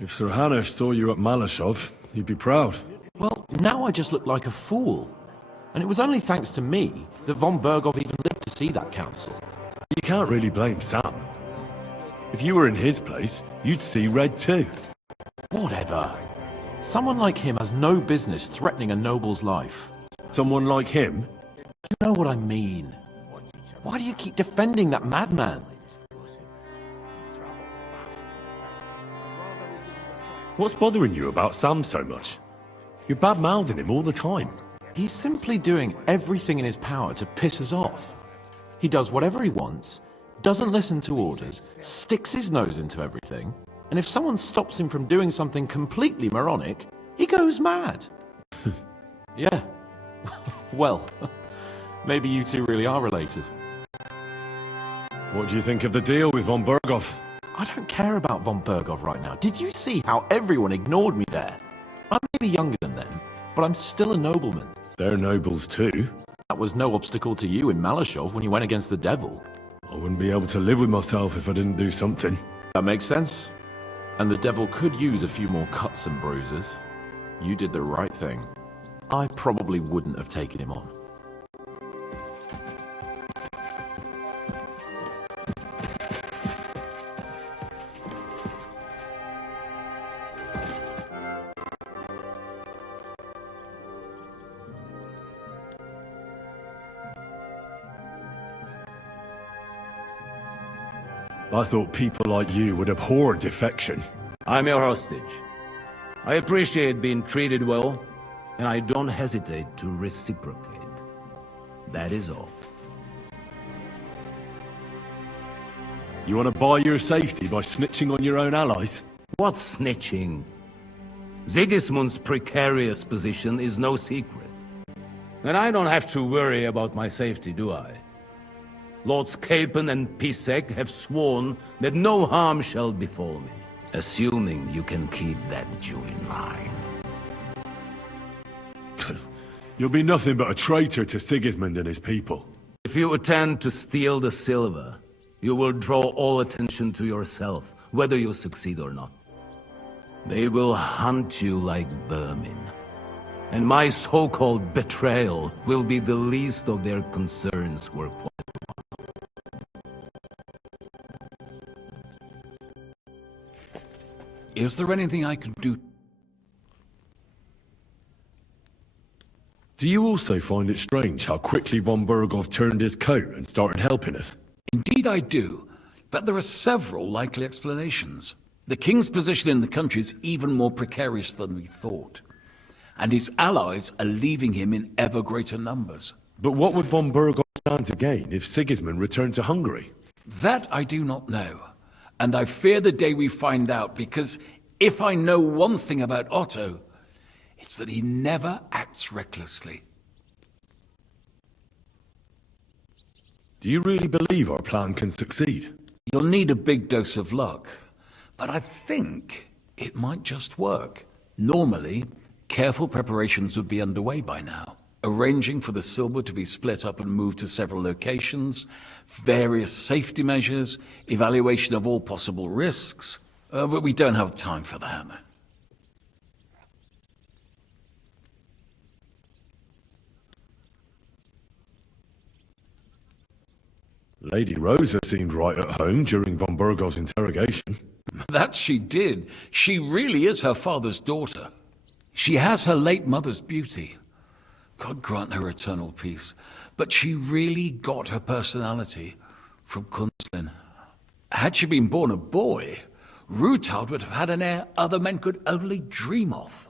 If Sir Hanush saw you at Malashov, he'd be proud. Well, now I just look like a fool. And it was only thanks to me that von Bergov even lived to see that council. You can't really blame Sam. If you were in his place, you'd see red too. Whatever. Someone like him has no business threatening a noble's life. Someone like him? You know what I mean. Why do you keep defending that madman? What's bothering you about Sam so much? You're bad-mouthing him all the time. He's simply doing everything in his power to piss us off. He does whatever he wants, doesn't listen to orders, sticks his nose into everything, and if someone stops him from doing something completely moronic, he goes mad. Yeah. Well, maybe you two really are related. What do you think of the deal with von Bergov? I don't care about von Bergov right now. Did you see how everyone ignored me there? I'm maybe younger than them, but I'm still a nobleman. They're nobles too. That was no obstacle to you in Malashov when you went against the devil. I wouldn't be able to live with myself if I didn't do something. That makes sense. And the devil could use a few more cuts and bruises. You did the right thing. I probably wouldn't have taken him on. I thought people like you would abhor defection. I'm your hostage. I appreciate being treated well, and I don't hesitate to reciprocate. That is all. You want to buy your safety by snitching on your own allies? What's snitching? Sigismund's precarious position is no secret. And I don't have to worry about my safety, do I? Lords Capon and Pisek have sworn that no harm shall befall me, assuming you can keep that Jew in line. You'll be nothing but a traitor to Sigismund and his people. If you attempt to steal the silver, you will draw all attention to yourself, whether you succeed or not. They will hunt you like vermin. And my so-called betrayal will be the least of their concerns worthwhile. Is there anything I can do? Do you also find it strange how quickly von Bergov turned his coat and started helping us? Indeed I do, but there are several likely explanations. The king's position in the country is even more precarious than we thought, and his allies are leaving him in ever greater numbers. But what would von Bergov stand to gain if Sigismund returned to Hungary? That I do not know, and I fear the day we find out, because if I know one thing about Otto, it's that he never acts recklessly. Do you really believe our plan can succeed? You'll need a big dose of luck, but I think it might just work. Normally, careful preparations would be underway by now. Arranging for the silver to be split up and moved to several locations, various safety measures, evaluation of all possible risks. But we don't have time for that. Lady Rosa seemed right at home during von Bergov's interrogation. That she did. She really is her father's daughter. She has her late mother's beauty. God grant her eternal peace. But she really got her personality from Kunslin. Had she been born a boy, Rutald would have had an heir other men could only dream of.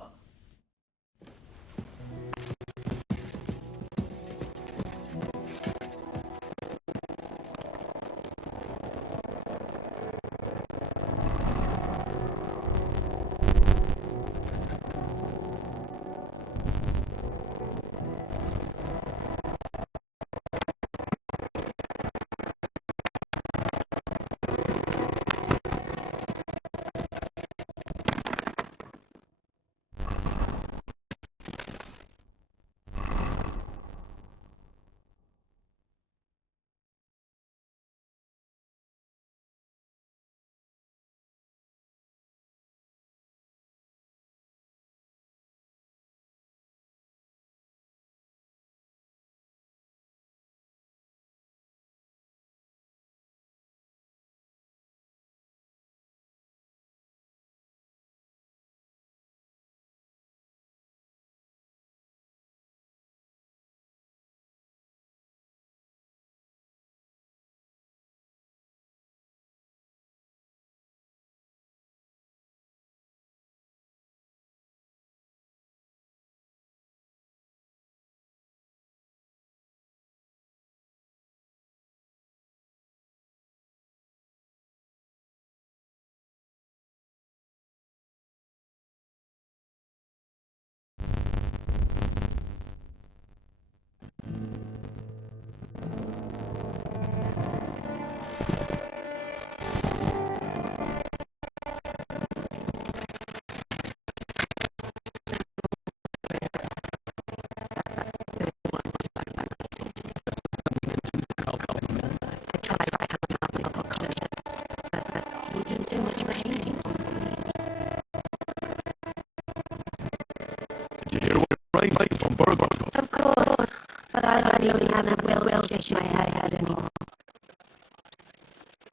don't have the will to shake my head anymore.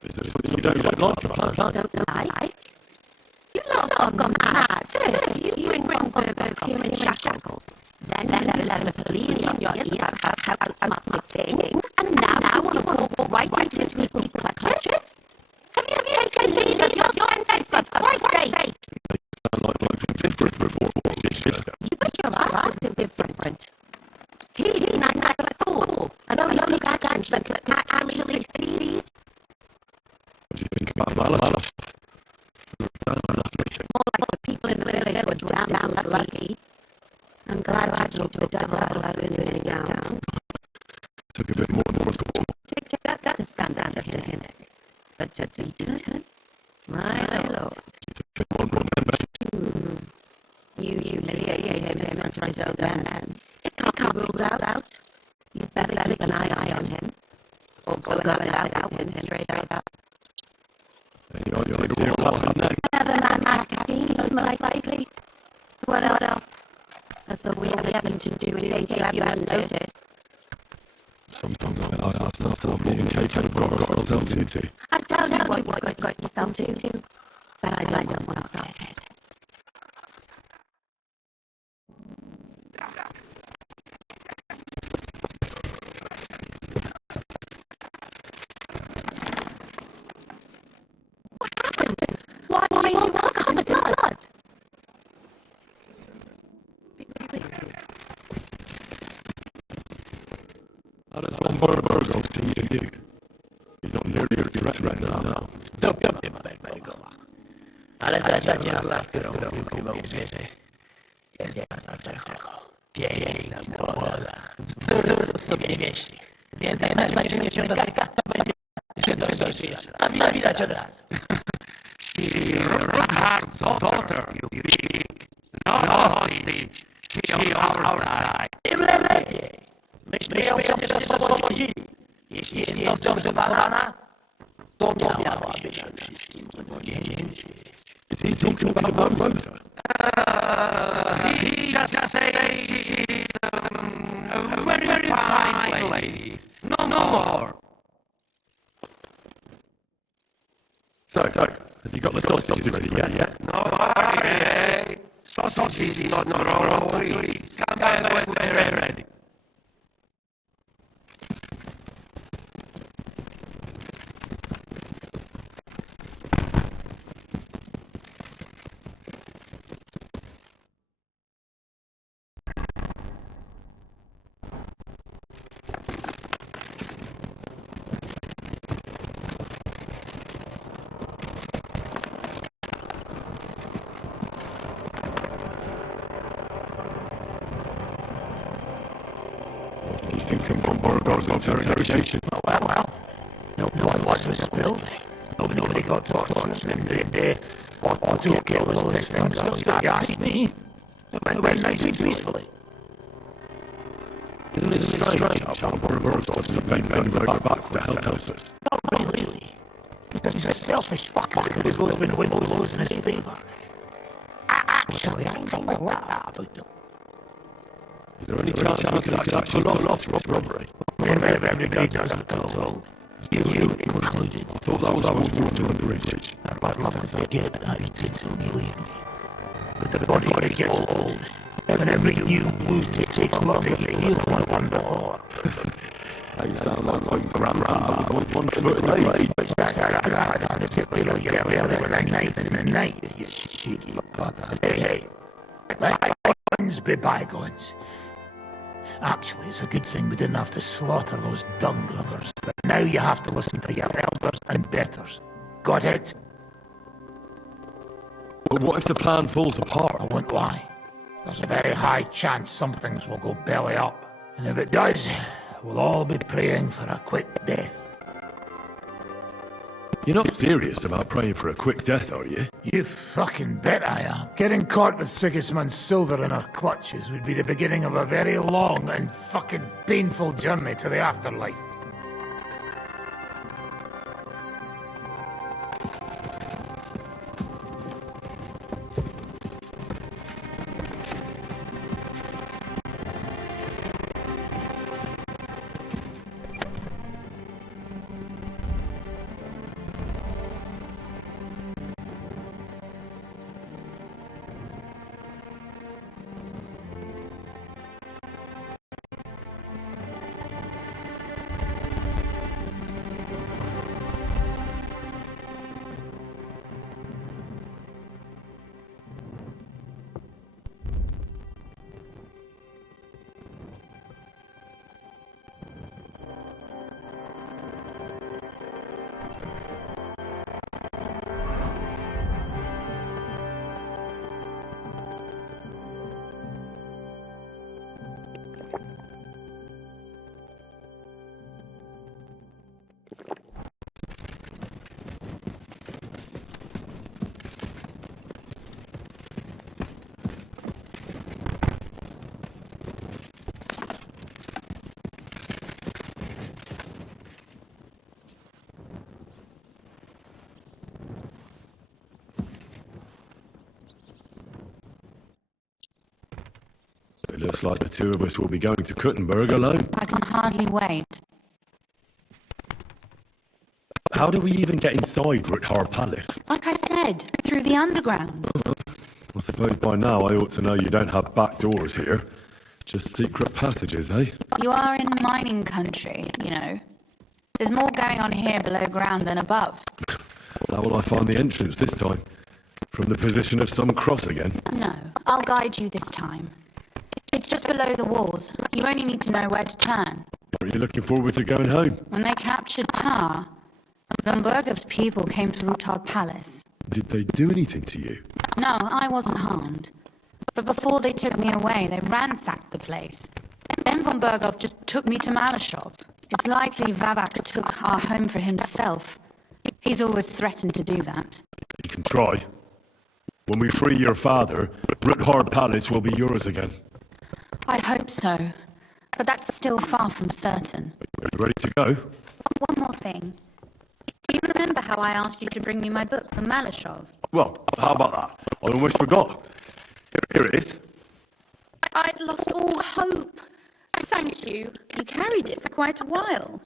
Is there something you don't like about the plan? Don't like? You lot have gone mad. First, you bring Burger here in shackles. Then you let him bleed in your ears about how outsmart my thing. And now you want to walk right into his people's clutches? Have you taken heed of your senses, for Christ's sake? Sound like something different before this year. You bet your ass is different. He's not like a fool. And only look actions that can actually succeed. What do you think about Malachov? More like the people in the village were down lucky. I'm glad you took the devil out of it down. Took a bit more than what's called. Take that to stand out of him. But to beat him? My lord. You humiliated him in front of his own men. It can't be ruled out. You better keep an eye on him. Or go out with him straight up. Another man like caffeine, most likely. What else? That's all we ever seem to do in case you haven't noticed. Sometimes I ask myself what we have got ourselves into. I tell you what you've got yourself into, but I don't want to say it. What happened? Why are you all covered in blood? How does Burgos see you? You're not nearly a threat right now. Don't be my medical. Ale dlaczego jest piękna młoda. Nie wieści. Więcej znaczenie się dotyka, będzie się dość. A widać od razu. Reinhardt's daughter, you pig. No hostage. She on our side. Tym lepiej. Myśmy ją przecież oswobodzili. Jeśli jest dobrze badana, to miałaby się wszystkim podzielić. Is he talking about Rosa? He just says she's a very fine lady. No more. So, have you got the sausages ready yet? No hurry. Sausages is not hurry. Come back when we're ready. You think of Burgos interrogation? Well. No one was spilled. Nobody got tortured in the or to kill those things. You asked me. When I did peacefully. Isn't it strange how Burgos bend over back to help us? Not really. He's a selfish fucker who's always been winning blows in his favour. Actually, I don't like that about him. Is there any chance we could actually pull off robbery? Everybody does it, I'm told. You included. I thought that was water under the bridge. I'd love to forget how you did, so believe me. But the body gets old, and every new wound takes longer to heal than one before. You sound like grandma with one foot in the blade. That's a till you get with a knife in the night, you cheeky bugger. Hey, bygones be bygones. Actually, it's a good thing we didn't have to slaughter those dung grubbers. But now you have to listen to your elders and betters. Got it? But what if the plan falls apart? I won't lie. There's a very high chance some things will go belly up. And if it does, we'll all be praying for a quick death. You're not serious about praying for a quick death, are you? You fucking bet I am. Getting caught with Sigismund's silver in our clutches would be the beginning of a very long and fucking painful journey to the afterlife. It looks like the two of us will be going to Kuttenberg alone. I can hardly wait. How do we even get inside Rutthar Palace? Like I said, through the underground. I suppose by now I ought to know you don't have back doors here. Just secret passages, eh? You are in mining country, you know. There's more going on here below ground than above. How will I find the entrance this time? From the position of some cross again? No, I'll guide you this time. It's just below the walls. You only need to know where to turn. Are you looking forward to going home? When they captured Pa, Von Bergov's people came to Rutard Palace. Did they do anything to you? No, I wasn't harmed. But before they took me away, they ransacked the place. Then Von Bergov just took me to Malashov. It's likely Vavak took our home for himself. He's always threatened to do that. You can try. When we free your father, Rutthar Palace will be yours again. I hope so. But that's still far from certain. Are you ready to go? One more thing. Do you remember how I asked you to bring me my book from Malashov? Well, how about that? I almost forgot. Here it is. I'd lost all hope. Thank you. You carried it for quite a while.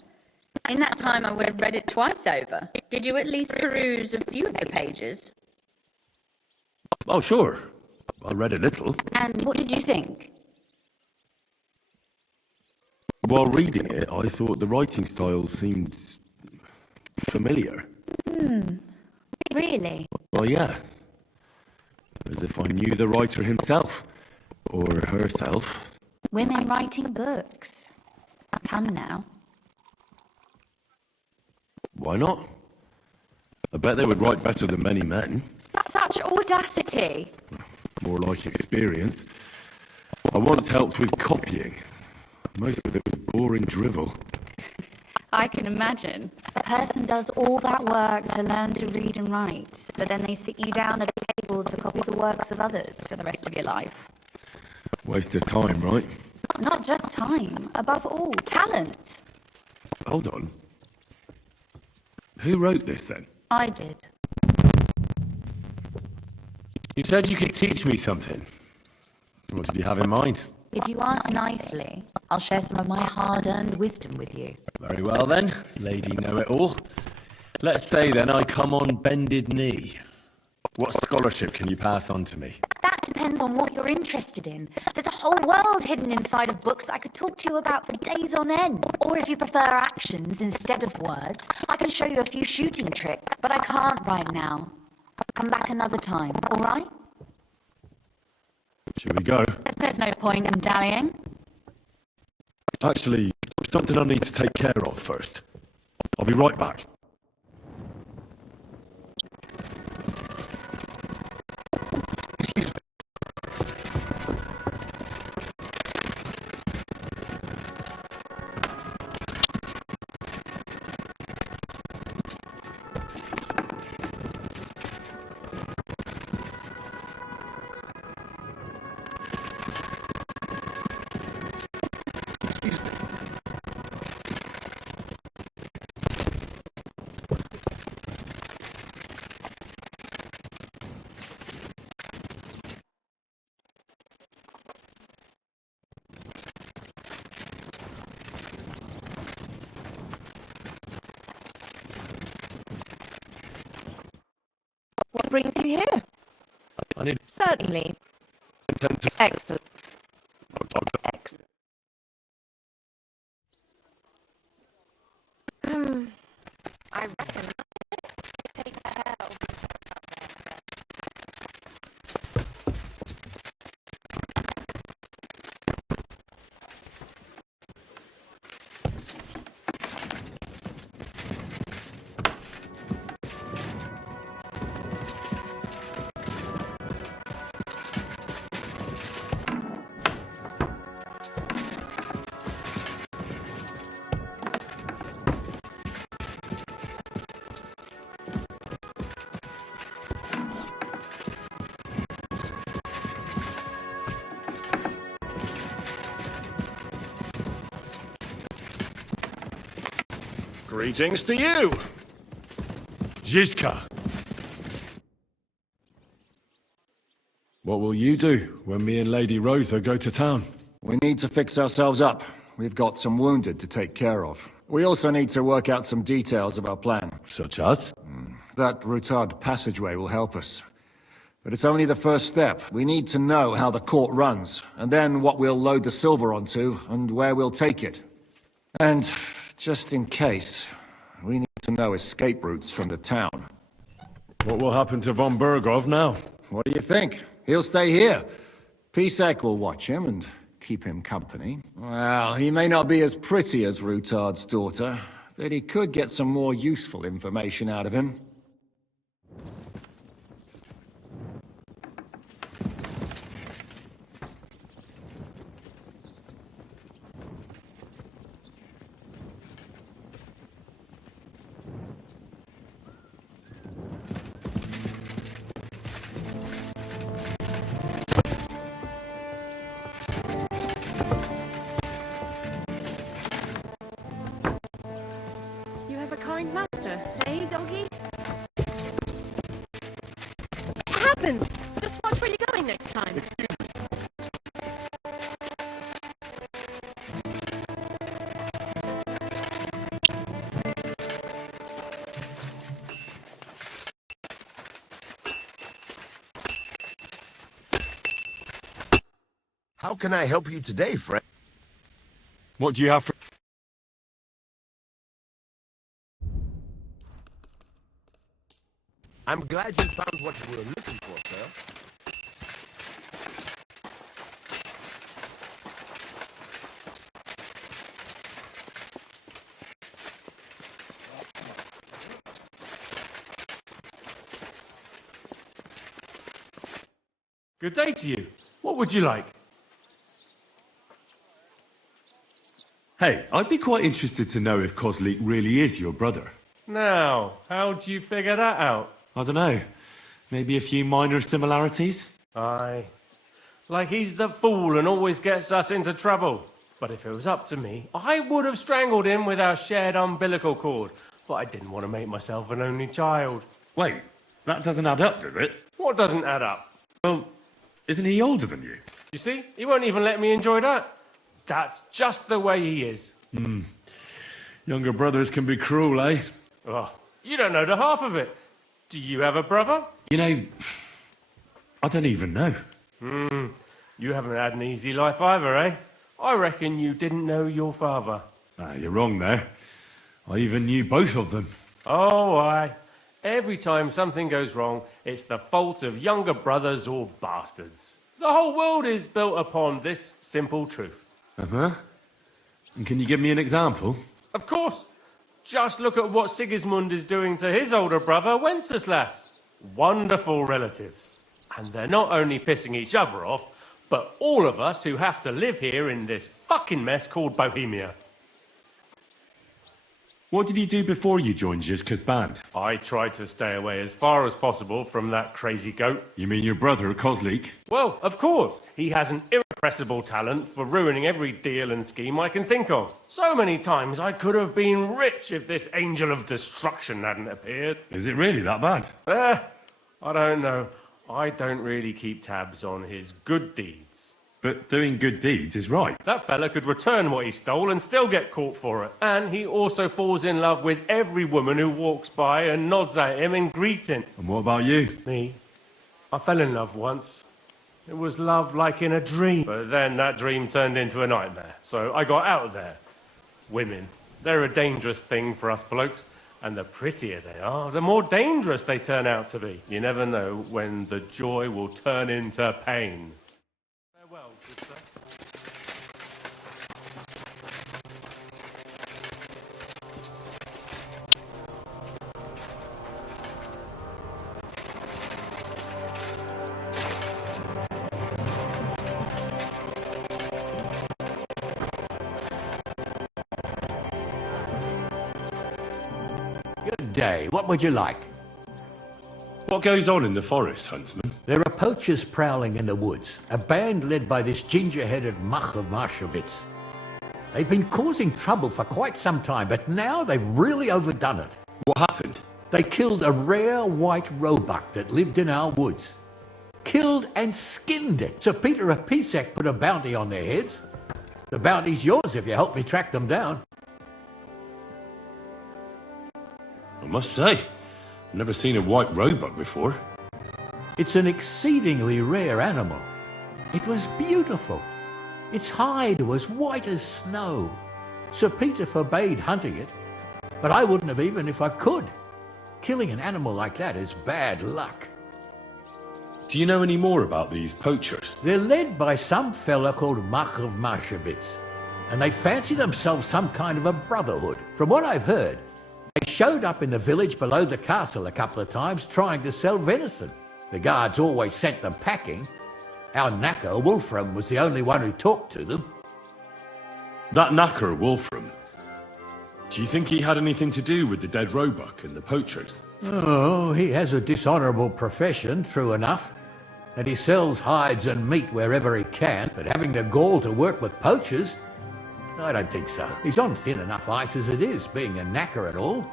In that time, I would have read it twice over. Did you at least peruse a few of the pages? Oh, sure. I read a little. And what did you think? While reading it, I thought the writing style seemed familiar. Really? Well, yeah. As if I knew the writer himself. Or herself. Women writing books. Come now. Why not? I bet they would write better than many men. Such audacity. More like experience. I once helped with copying. Most of it was boring drivel. I can imagine. A person does all that work to learn to read and write, but then they sit you down at a table to copy the works of others for the rest of your life. Waste of time, right? Not just time, above all, talent. Hold on. Who wrote this then? I did. You said you could teach me something. What did you have in mind? If you ask nicely, I'll share some of my hard-earned wisdom with you. Very well then, Lady Know-It-All. Let's say then I come on bended knee. What scholarship can you pass on to me? That depends on what you're interested in. There's a whole world hidden inside of books I could talk to you about for days on end. Or if you prefer actions instead of words, I can show you a few shooting tricks, but I can't right now. Come back another time, all right? Should we go? There's no point in dallying. Actually, something I need to take care of first. I'll be right back. What brings you here? I need Certainly. to... Excellent. Excellent. I reckon. Take care of Greetings to you! Zizka! What will you do when me and Lady Rotha go to town? We need to fix ourselves up. We've got some wounded to take care of. We also need to work out some details of our plan. Such as? That Rutard passageway will help us. But it's only the first step. We need to know how the court runs, and then what we'll load the silver onto, and where we'll take it. And, just in case, we need to know escape routes from the town. What will happen to von Bergov now? What do you think? He'll stay here. Pisek will watch him and keep him company. Well, he may not be as pretty as Rutard's daughter, but he could get some more useful information out of him. You have a kind master, hey, doggy? It happens! Just watch where you're going next time. How can I help you today, friend? What do you have for... I'm glad you found what you were looking for, sir. Good day to you. What would you like? Hey, I'd be quite interested to know if Kozlik really is your brother. Now, how'd you figure that out? I don't know. Maybe a few minor similarities? Aye. Like he's the fool and always gets us into trouble. But if it was up to me, I would have strangled him with our shared umbilical cord. But I didn't want to make myself an only child. Wait, that doesn't add up, does it? What doesn't add up? Well, isn't he older than you? You see, he won't even let me enjoy that. That's just the way he is. Younger brothers can be cruel, eh? Oh, you don't know the half of it. Do you have a brother? You know, I don't even know. You haven't had an easy life either, eh? I reckon you didn't know your father. Ah, you're wrong there. I even knew both of them. Oh, aye. Every time something goes wrong, it's the fault of younger brothers or bastards. The whole world is built upon this simple truth. Uh-huh. And can you give me an example? Of course. Just look at what Sigismund is doing to his older brother, Wenceslas. Wonderful relatives. And they're not only pissing each other off, but all of us who have to live here in this fucking mess called Bohemia. What did you do before you joined Zizka's band? I tried to stay away as far as possible from that crazy goat. You mean your brother, Kozlik? Well, of course. He has an irrepressible talent for ruining every deal and scheme I can think of. So many times I could have been rich if this angel of destruction hadn't appeared. Is it really that bad? I don't know. I don't really keep tabs on his good deeds. But doing good deeds is right. That fella could return what he stole and still get caught for it. And he also falls in love with every woman who walks by and nods at him in greeting. And what about you? Me? I fell in love once. It was love like in a dream. But then that dream turned into a nightmare. So I got out of there. Women. They're a dangerous thing for us blokes. And the prettier they are, the more dangerous they turn out to be. You never know when the joy will turn into pain. Farewell, good sir. Good day. What would you like? What goes on in the forest, Huntsman? There are poachers prowling in the woods. A band led by this ginger-headed Mach of Marshowitz. They've been causing trouble for quite some time, but now they've really overdone it. What happened? They killed a rare white roebuck that lived in our woods. Killed and skinned it. Sir Peter of Pisek put a bounty on their heads. The bounty's yours if you help me track them down. I must say, I've never seen a white roebuck before. It's an exceedingly rare animal. It was beautiful. Its hide was white as snow. Sir Peter forbade hunting it, but I wouldn't have even if I could. Killing an animal like that is bad luck. Do you know any more about these poachers? They're led by some fella called Markov Marshevitz, and they fancy themselves some kind of a brotherhood. From what I've heard, they showed up in the village below the castle a couple of times trying to sell venison. The guards always sent them packing. Our knacker, Wolfram, was the only one who talked to them. That knacker, Wolfram. Do you think he had anything to do with the dead roebuck and the poachers? Oh, he has a dishonourable profession, true enough. And he sells hides and meat wherever he can, but having the gall to work with poachers? I don't think so. He's on thin enough ice as it is, being a knacker and all.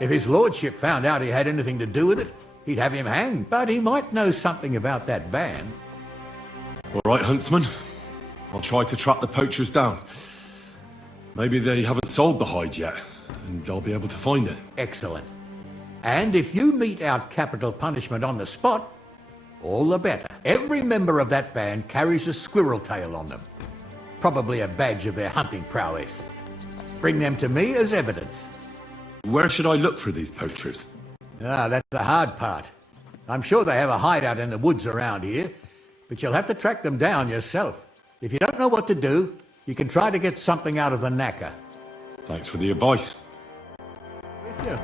If his lordship found out he had anything to do with it, he'd have him hanged, but he might know something about that band. All right, huntsman. I'll try to track the poachers down. Maybe they haven't sold the hide yet, and I'll be able to find it. Excellent. And if you mete out capital punishment on the spot, all the better. Every member of that band carries a squirrel tail on them. Probably a badge of their hunting prowess. Bring them to me as evidence. Where should I look for these poachers? Ah, that's the hard part. I'm sure they have a hideout in the woods around here, but you'll have to track them down yourself. If you don't know what to do, you can try to get something out of the knacker. Thanks for the advice. With you.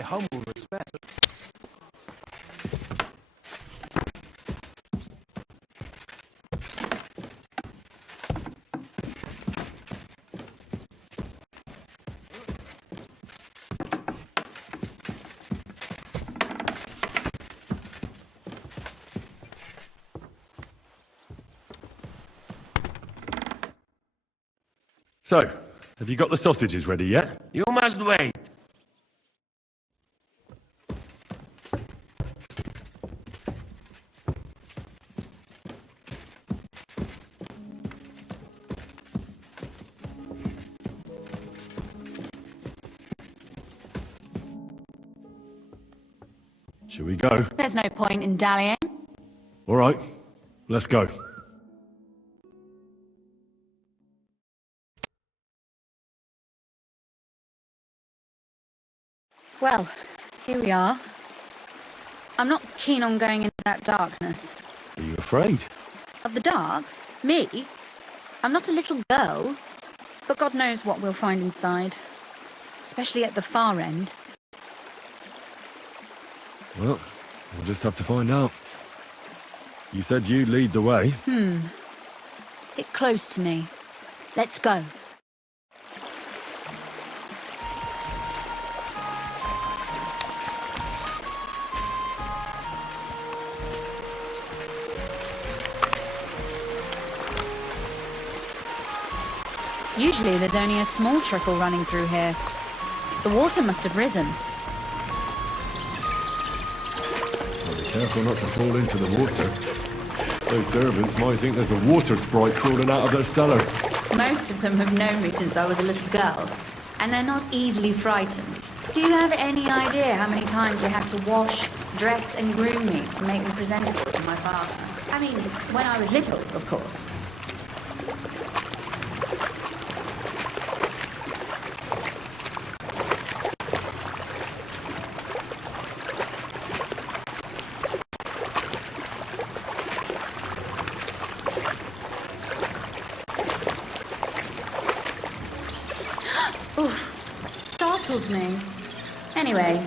My humble respects. So, have you got the sausages ready yet? You must wait. Shall we go? There's no point in dallying. All right, let's go. Well, here we are. I'm not keen on going into that darkness. Are you afraid? Of the dark? Me? I'm not a little girl, but God knows what we'll find inside. Especially at the far end. Well, we'll just have to find out. You said you'd lead the way. Stick close to me. Let's go. Usually there's only a small trickle running through here. The water must have risen. Well, be careful not to fall into the water. Those servants might think there's a water sprite crawling out of their cellar. Most of them have known me since I was a little girl, and they're not easily frightened. Do you have any idea how many times they had to wash, dress and groom me to make me presentable to my father? I mean, when I was little, of course. startled me. Anyway,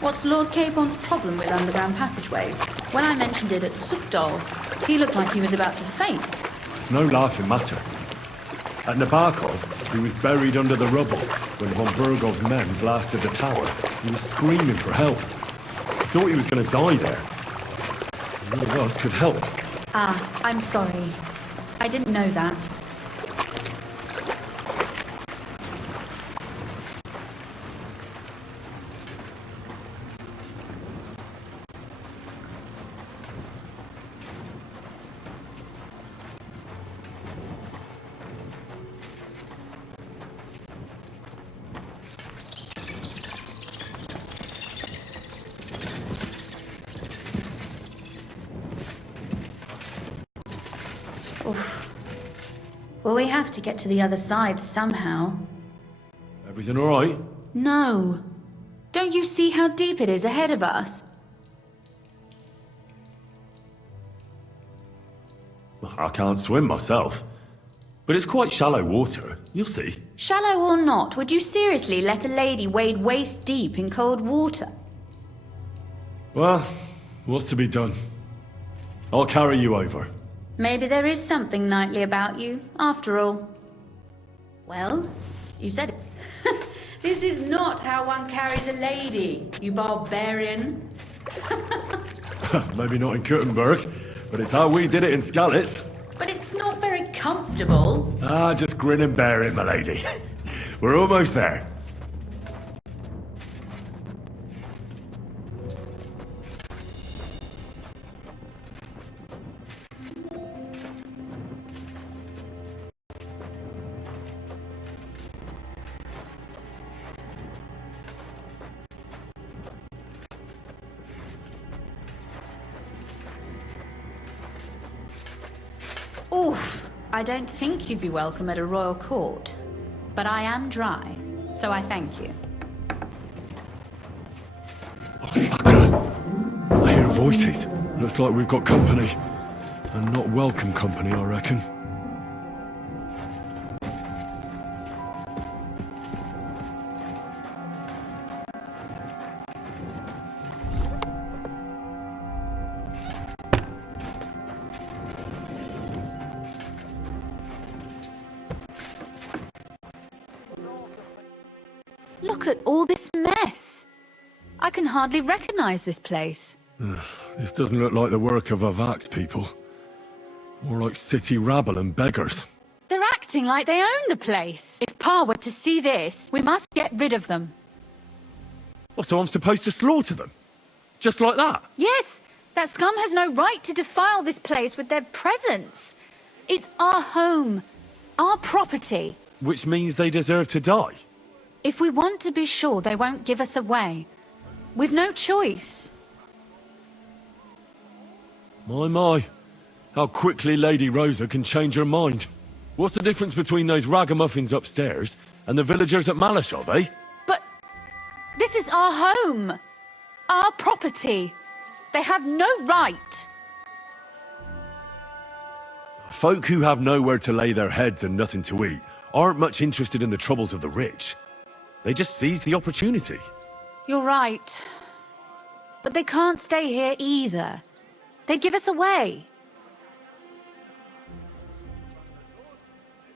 what's Lord Capon's problem with underground passageways? When I mentioned it at Sukdol, he looked like he was about to faint. It's no laughing matter. At Nabokov, he was buried under the rubble when von Burgov's men blasted the tower. He was screaming for help. He thought he was going to die there. None of us could help. Ah, I'm sorry. I didn't know that. Oof. Well, we have to get to the other side somehow. Everything all right? No. Don't you see how deep it is ahead of us? I can't swim myself. But it's quite shallow water. You'll see. Shallow or not, would you seriously let a lady wade waist deep in cold water? Well, what's to be done? I'll carry you over. Maybe there is something knightly about you, after all. Well, you said it. This is not how one carries a lady, you barbarian. Maybe not in Kuttenberg, but it's how we did it in Skalitz. But it's not very comfortable. Ah, just grin and bear it, my lady. We're almost there. Oof, I don't think you'd be welcome at a royal court. But I am dry, so I thank you. Oh, sucker! I hear voices. Looks like we've got company. And not welcome company, I reckon. Look at all this mess. I can hardly recognize this place. This doesn't look like the work of Avak's people. More like city rabble and beggars. They're acting like they own the place. If Pa were to see this, we must get rid of them. What, so I'm supposed to slaughter them? Just like that? Yes, that scum has no right to defile this place with their presence. It's our home, our property. Which means they deserve to die. If we want to be sure they won't give us away, we've no choice. My. How quickly Lady Rosa can change her mind. What's the difference between those ragamuffins upstairs and the villagers at Malashov, eh? But this is our home, our property. They have no right. Folk who have nowhere to lay their heads and nothing to eat aren't much interested in the troubles of the rich. They just seize the opportunity. You're right. But they can't stay here either. They'd give us away.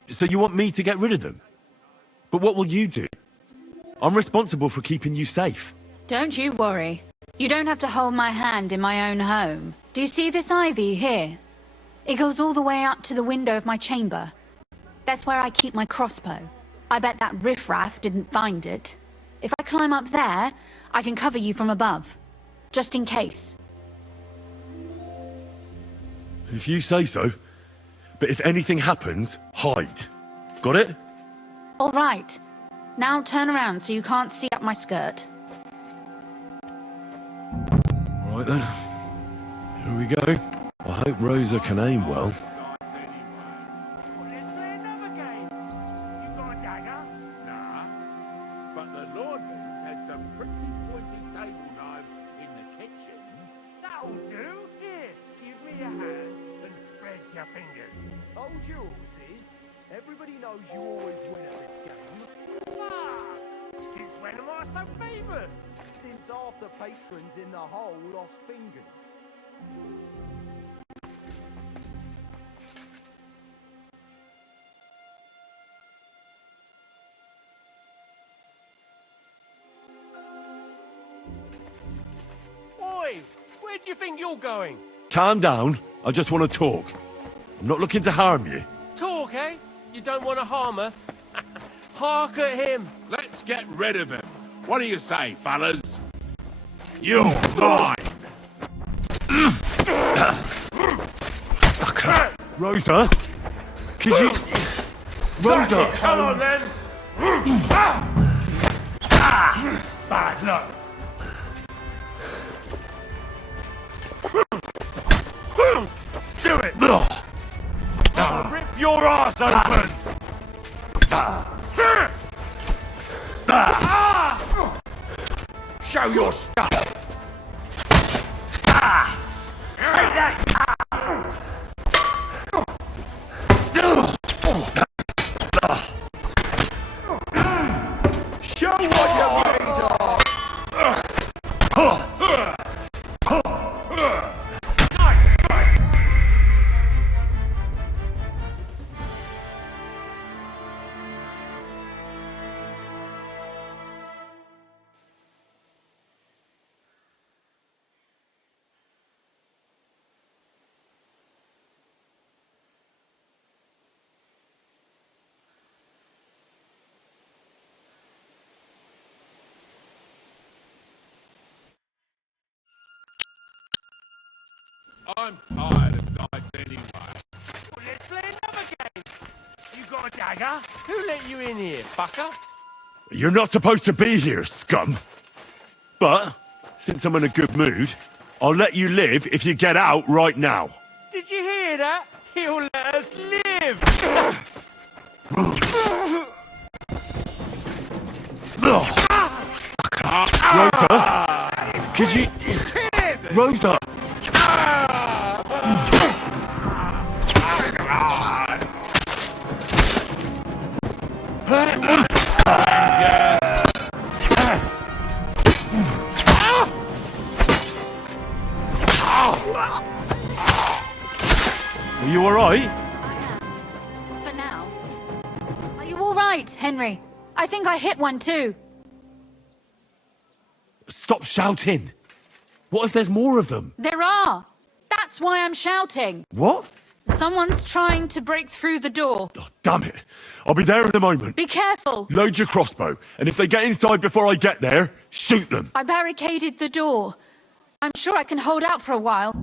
So you want me to get rid of them? But what will you do? I'm responsible for keeping you safe. Don't you worry. You don't have to hold my hand in my own home. Do you see this ivy here? It goes all the way up to the window of my chamber. That's where I keep my crossbow. I bet that riffraff didn't find it. If I climb up there, I can cover you from above. Just in case. If you say so. But if anything happens, hide. Got it? All right. Now turn around so you can't see up my skirt. All right then. Here we go. I hope Rosa can aim well. Everybody knows you always win at this game. Ah! Since When am I so famous? Since half the patrons in the hole lost fingers. Oi! Where do you think you're going? Calm down. I just want to talk. I'm not looking to harm you. Talk, eh? You don't want to harm us? Hark at him! Let's get rid of him. What do you say, fellas? You're mine! Sucker! Rosa? Could you... Rosa! Come on, then! Bad luck! Do it! I'll rip your ass open! Show your stuff! Take that! Show what you're made of! I'm tired of dice anyway. Well, let's play another game! You got a dagger? Who let you in here, fucker? You're not supposed to be here, scum. But, since I'm in a good mood, I'll let you live if you get out right now. Did you hear that? He'll let us live! Rosa? Could you... Rosa! Are you alright? I am. For now. Are you all right, Henry? I think I hit one too. Stop shouting. What if there's more of them? There are. That's why I'm shouting. What? Someone's trying to break through the door. Oh, damn it. I'll be there in a moment. Be careful. Load your crossbow, and if they get inside before I get there, shoot them. I barricaded the door. I'm sure I can hold out for a while.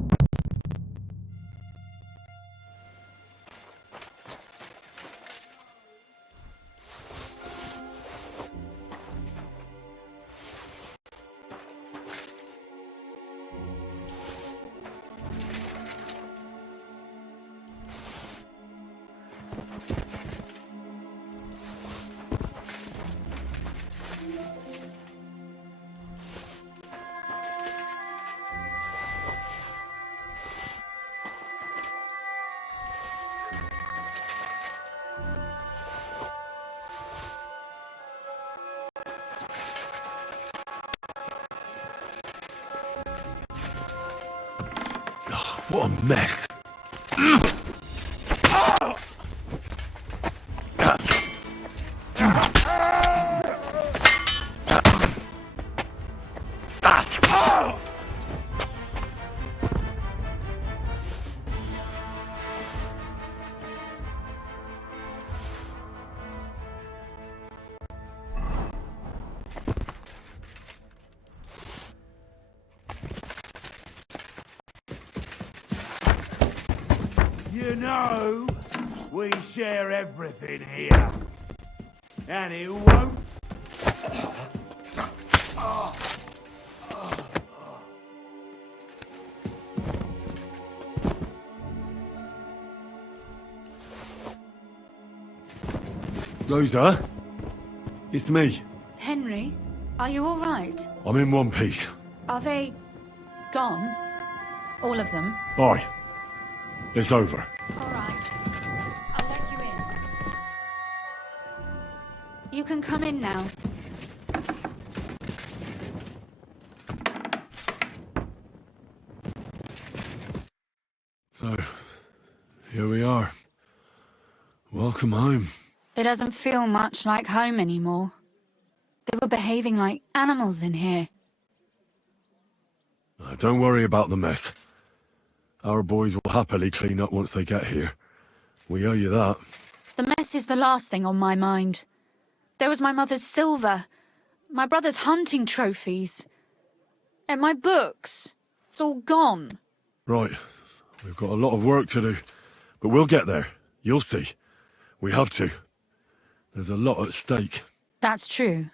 What a mess. You know, we share everything here. And it won't... Rosa? It's me. Henry, are you all right? I'm in one piece. Are they gone? All of them? Aye. It's over. All right. I'll let you in. You can come in now. So, here we are. Welcome home. It doesn't feel much like home anymore. They were behaving like animals in here. Don't worry about the mess. Our boys will happily clean up once they get here. We owe you that. The mess is the last thing on my mind. There was my mother's silver, my brother's hunting trophies, and my books. It's all gone. Right. We've got a lot of work to do. But we'll get there. You'll see. We have to. There's a lot at stake. That's true.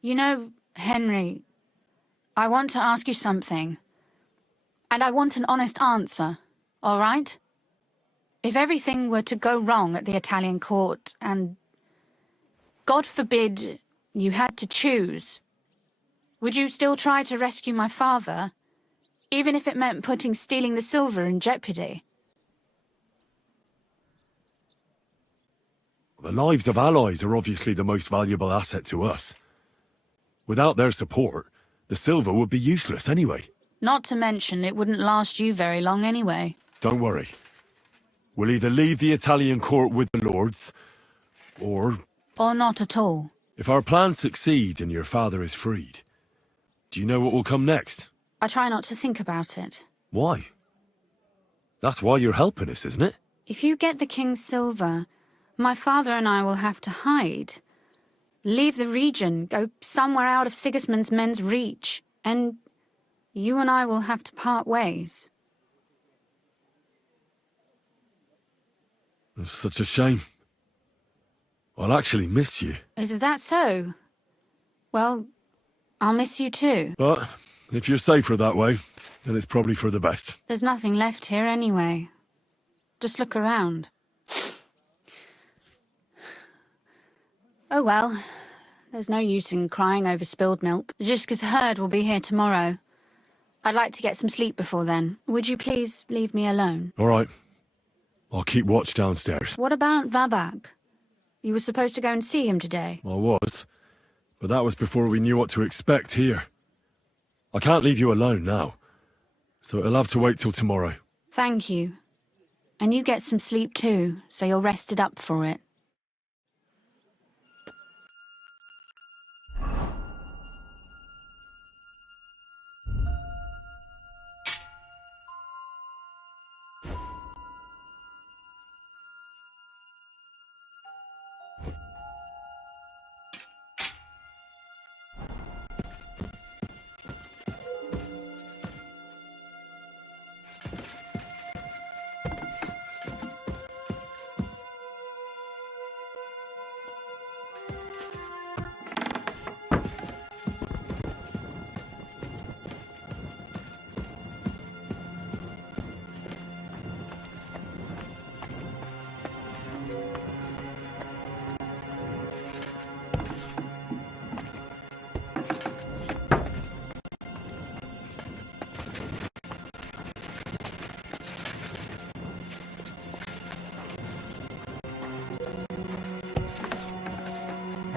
You know, Henry, I want to ask you something. And I want an honest answer, all right? If everything were to go wrong at the Italian court and, God forbid, you had to choose, would you still try to rescue my father, even if it meant putting stealing the silver in jeopardy? The lives of allies are obviously the most valuable asset to us. Without their support, the silver would be useless anyway. Not to mention, it wouldn't last you very long anyway. Don't worry. We'll either leave the Italian court with the lords, or... Or not at all. If our plans succeed and your father is freed, do you know what will come next? I try not to think about it. Why? That's why you're helping us, isn't it? If you get the king's silver, my father and I will have to hide. Leave the region, go somewhere out of Sigismund's men's reach, and you and I will have to part ways. It's such a shame. I'll actually miss you. Is that so? Well, I'll miss you too. But if you're safer that way, then it's probably for the best. There's nothing left here anyway. Just look around. Oh well, there's no use in crying over spilled milk. Ziska's herd will be here tomorrow. I'd like to get some sleep before then. Would you please leave me alone? All right. I'll keep watch downstairs. What about Vabak? You were supposed to go and see him today. I was, but that was before we knew what to expect here. I can't leave you alone now, so it'll have to wait till tomorrow. Thank you. And you get some sleep too, so you're rested up for it.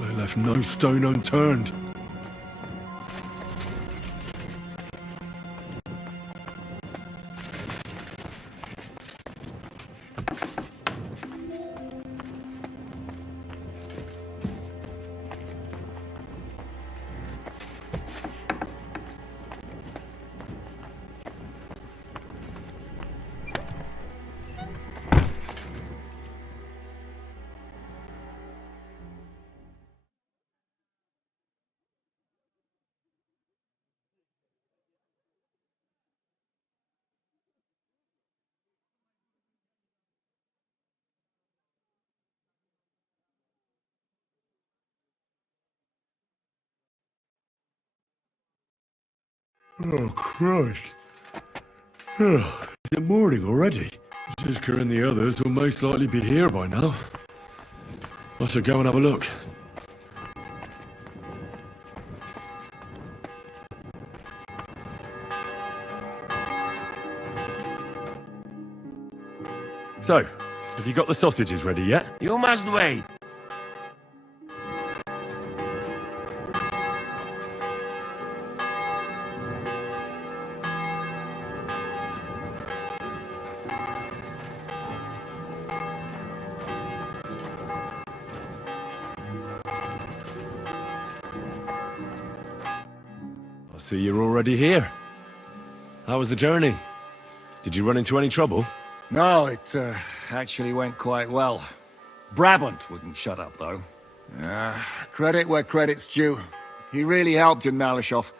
They left no stone unturned. Oh, Christ. Is it morning already? Ziska and the others will most likely be here by now. I should go and have a look. So, have you got the sausages ready yet? You must wait. see you're already here. How was the journey? Did you run into any trouble? No, it actually went quite well. Brabant wouldn't shut up, though. Credit where credit's due. He really helped in Malishov.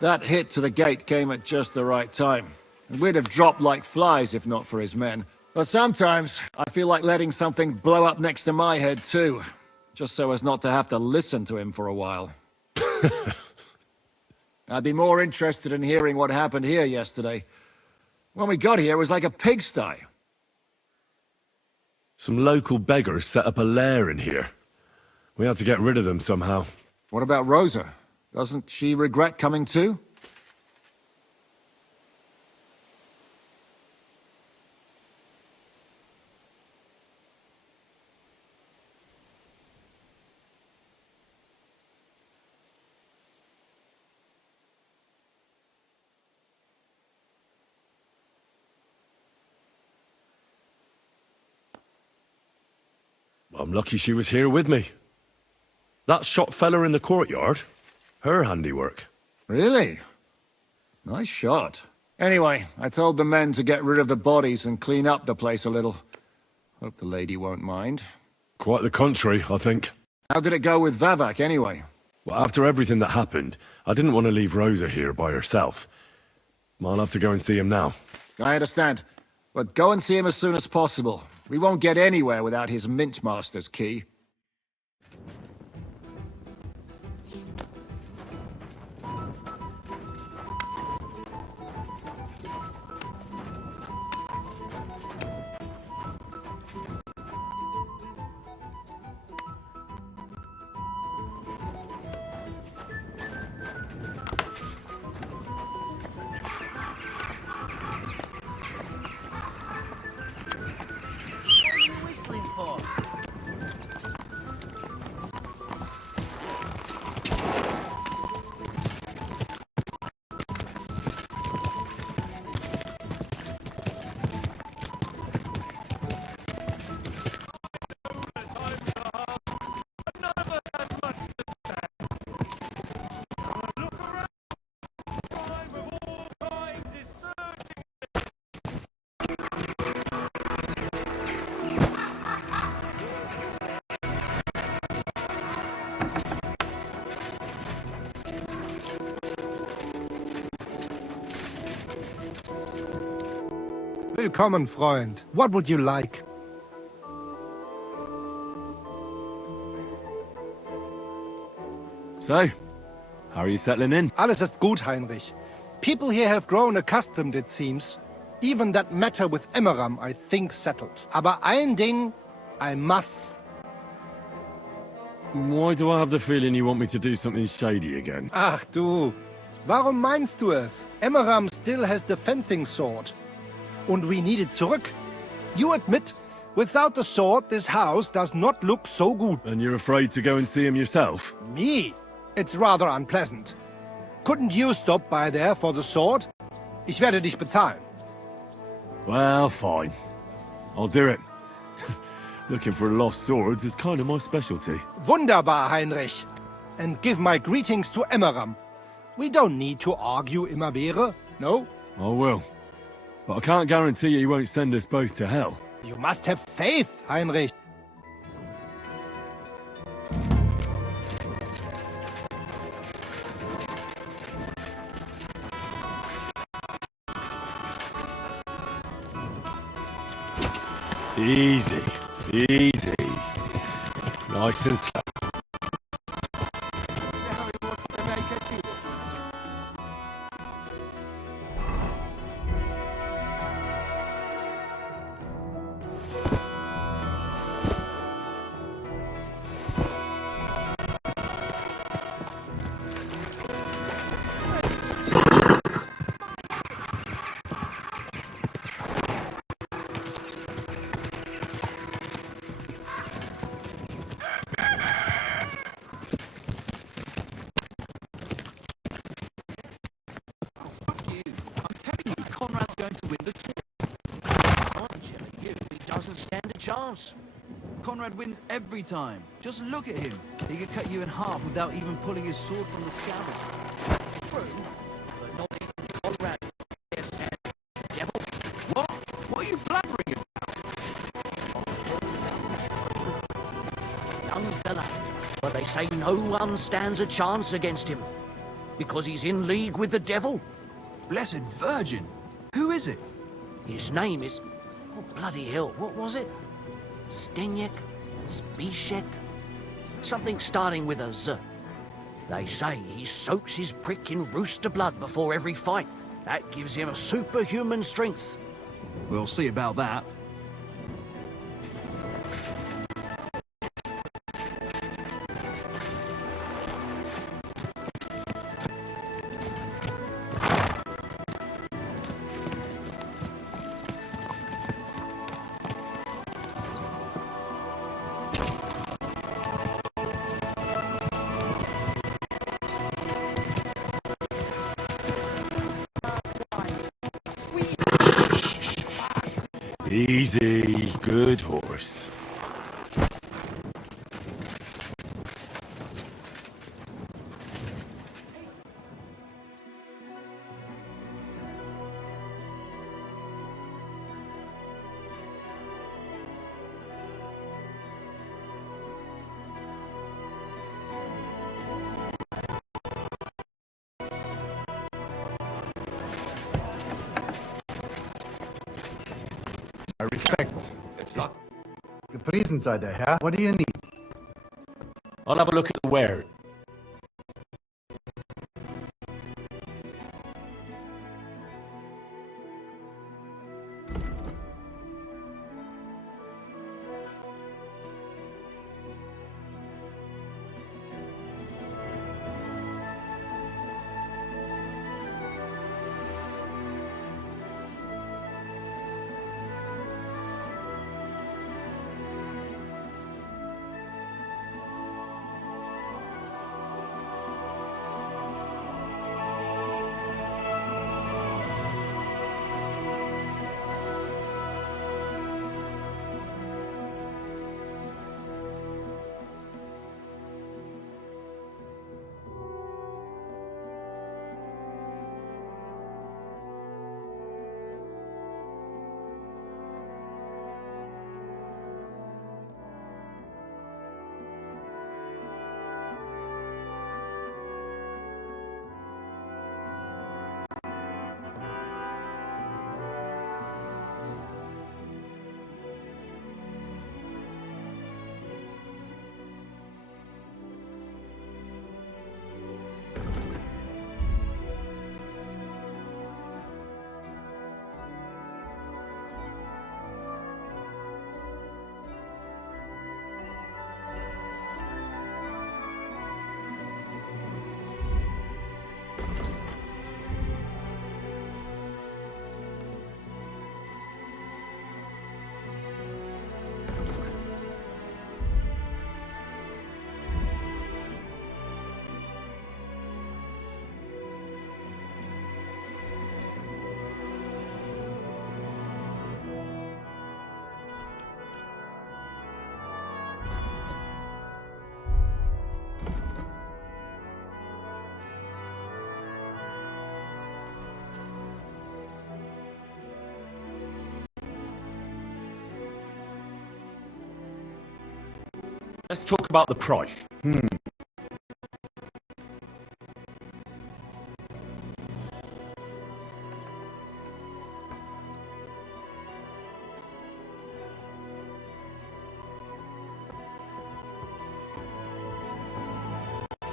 That hit to the gate came at just the right time. And we'd have dropped like flies if not for his men. But sometimes, I feel like letting something blow up next to my head too. Just so as not to have to listen to him for a while. I'd be more interested in hearing what happened here yesterday. When we got here, it was like a pigsty. Some local beggars set up a lair in here. We had to get rid of them somehow. What about Rosa? Doesn't she regret coming too? I'm lucky she was here with me. That shot fella in the courtyard, her handiwork. Really? Nice shot. Anyway, I told the men to get rid of the bodies and clean up the place a little. Hope the lady won't mind. Quite the contrary, I think. How did it go with Vavak, anyway? Well, after everything that happened, I didn't want to leave Rosa here by herself. I'll have to go and see him now. I understand. But go and see him as soon as possible. We won't get anywhere without his Mintmaster's key. Willkommen, Freund. What would you like? So, how are you settling in? Alles ist gut, Heinrich. People here have grown accustomed, it seems. Even that matter with Emmeram, I think, settled. Aber ein Ding, I must... Why do I have the feeling you want me to do something shady again? Ach du, warum meinst du es? Emmeram still has the fencing sword. And we need it zurück. You admit, without the sword, this house does not look so good. And you're afraid to go and see him yourself? Me? It's rather unpleasant. Couldn't you stop by there for the sword? Ich werde dich bezahlen. Well, fine. I'll do it. Looking for lost swords is kind of my specialty. Wunderbar, Heinrich. And give my greetings to Emmeram. We don't need to argue immer wäre, no? I will. But I can't guarantee you won't send us both to hell. You must have faith, Heinrich. Easy, easy. Nice and slow. Conrad wins every time. Just look at him. He could cut you in half without even pulling his sword from the scabbard. true, but not even Conrad dares stand the devil. What? What are you blabbering Young fella, but they say no one stands a chance against him, because he's in league with the devil. Blessed Virgin! Who is it? His name is... Oh, bloody hell, what was it? Stenyek? Spishek? Something starting with a Z. They say he soaks his prick in rooster blood before every fight. That gives him a superhuman strength. We'll see about that. Easy, good horse. Respect. It's not the prison side there, huh? What do you need? I'll have a look at the ware. Let's talk about the price.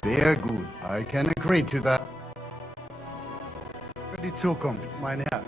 Sehr gut. I can agree to that. Für die Zukunft, mein Herr.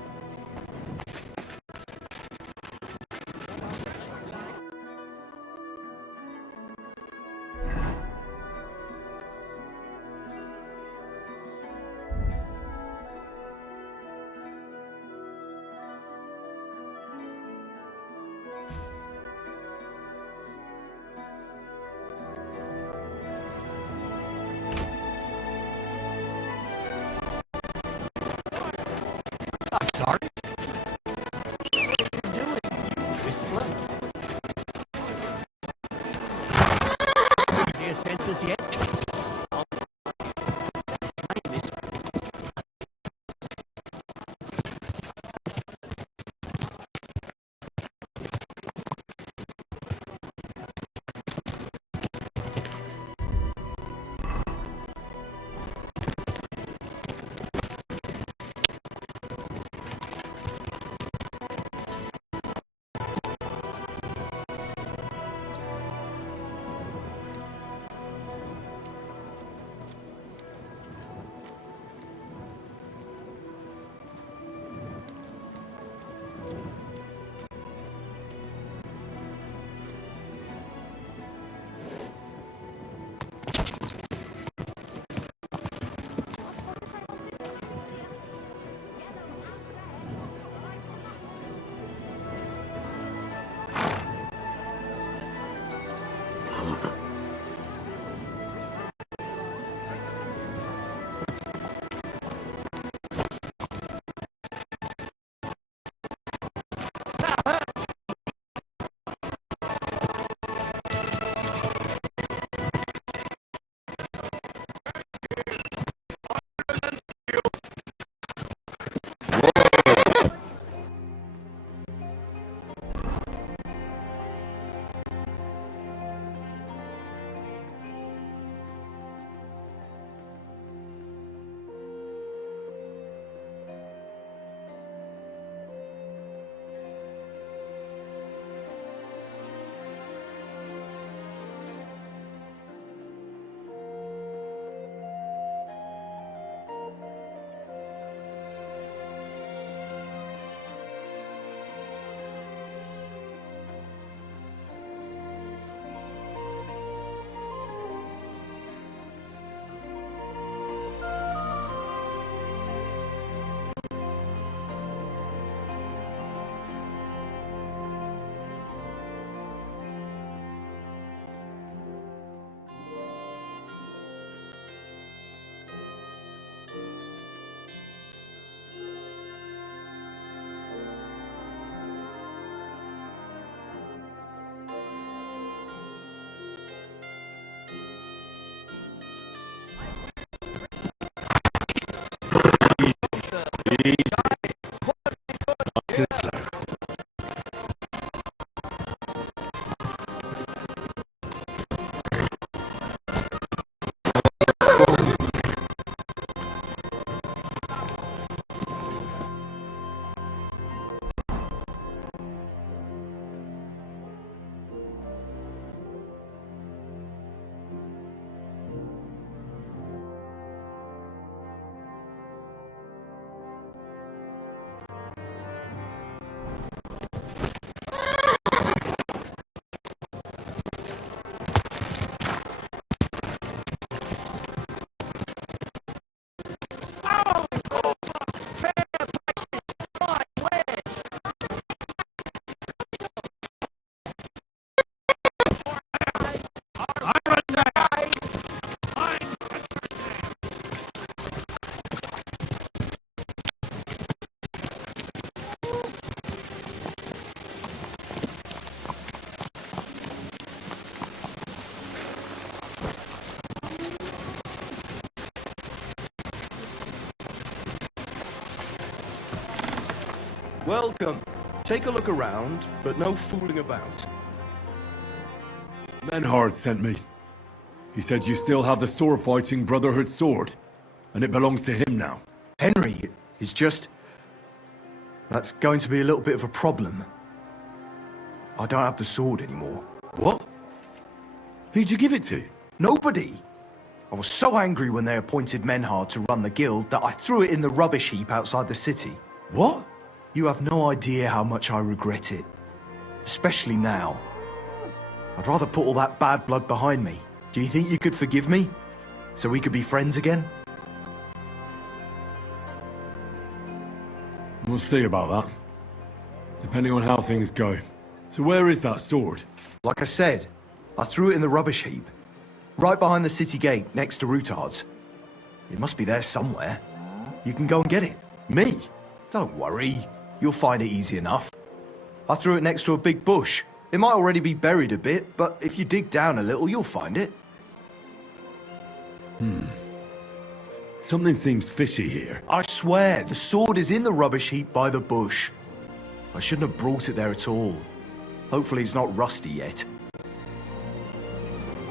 Welcome. Take a look around, but no fooling about. Menhard sent me. He said you still have the sword-fighting Brotherhood sword, and it belongs to him now. Henry, it's just... That's going to be a little bit of a problem. I don't have the sword anymore. What? Who'd you give it to? Nobody! I was so angry when they appointed Menhard to run the guild that I threw it in the rubbish heap outside the city. What? You have no idea how much I regret it. Especially now. I'd rather put all that bad blood behind me. Do you think you could forgive me? So we could be friends again? We'll see about that. Depending on how things go. So where is that sword? Like I said, I threw it in the rubbish heap. Right behind the city gate, next to Routard's. It must be there somewhere. You can go and get it. Me? Don't worry. You'll find it easy enough. I threw it next to a big bush. It might already be buried a bit, but if you dig down a little, you'll find it. Something seems fishy here. I swear, the sword is in the rubbish heap by the bush. I shouldn't have brought it there at all. Hopefully it's not rusty yet.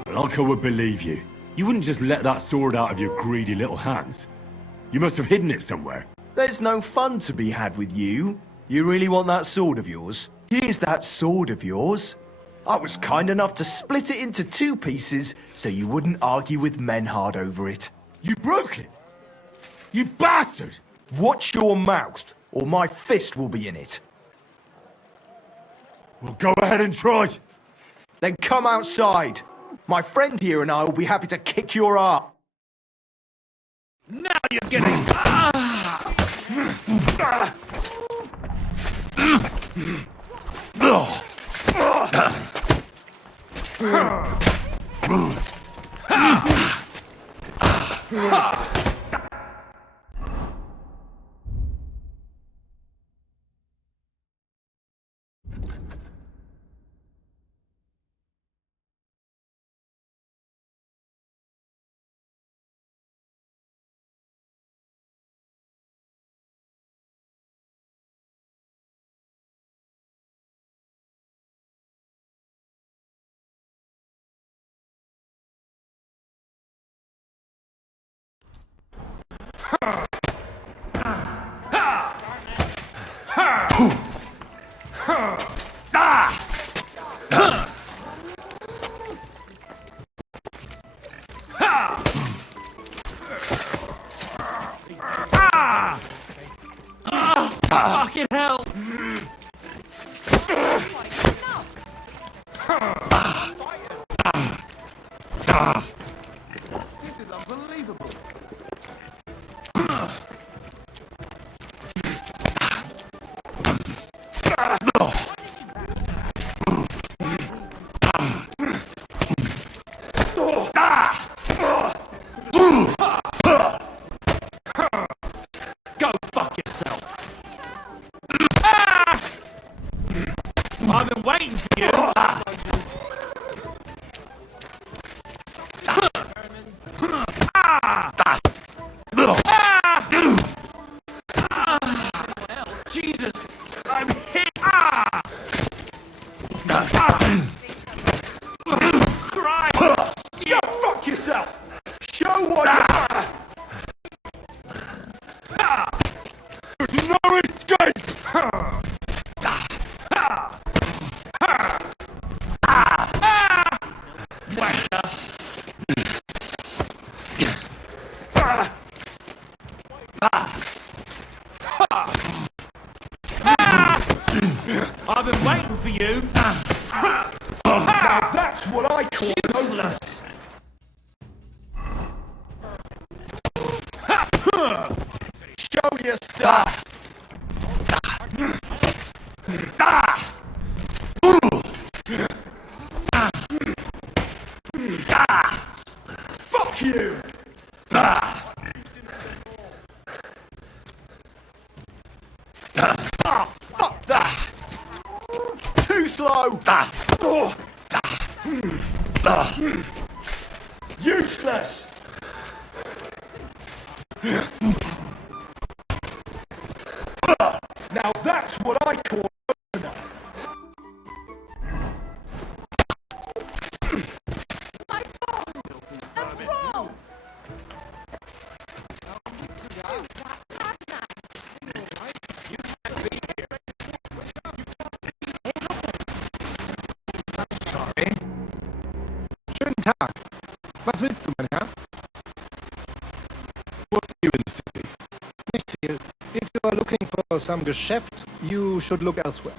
Like I would believe you. You wouldn't just let that sword out of your greedy little hands. You must have hidden it somewhere. There's no fun to be had with you. You really want that sword of yours? Here's that sword of yours. I was kind enough to split it into 2 pieces so you wouldn't argue with Menhard over it. You broke it? You bastard! Watch your mouth, or my fist will be in it. Well, go ahead and try. Then come outside. My friend here and I will be happy to kick your ass. Now you're getting... Fucking hell! This is unbelievable. Go fuck yourself! I've been waiting for you! Jesus! I'm hit! Christ! Go fuck yourself! Show what There's no escape! I've been waiting for you! Now that's what I call useless! Show your stuff! Fuck you! Fuck that! Too slow! Useless! Now that's what some Geschäft, you should look elsewhere.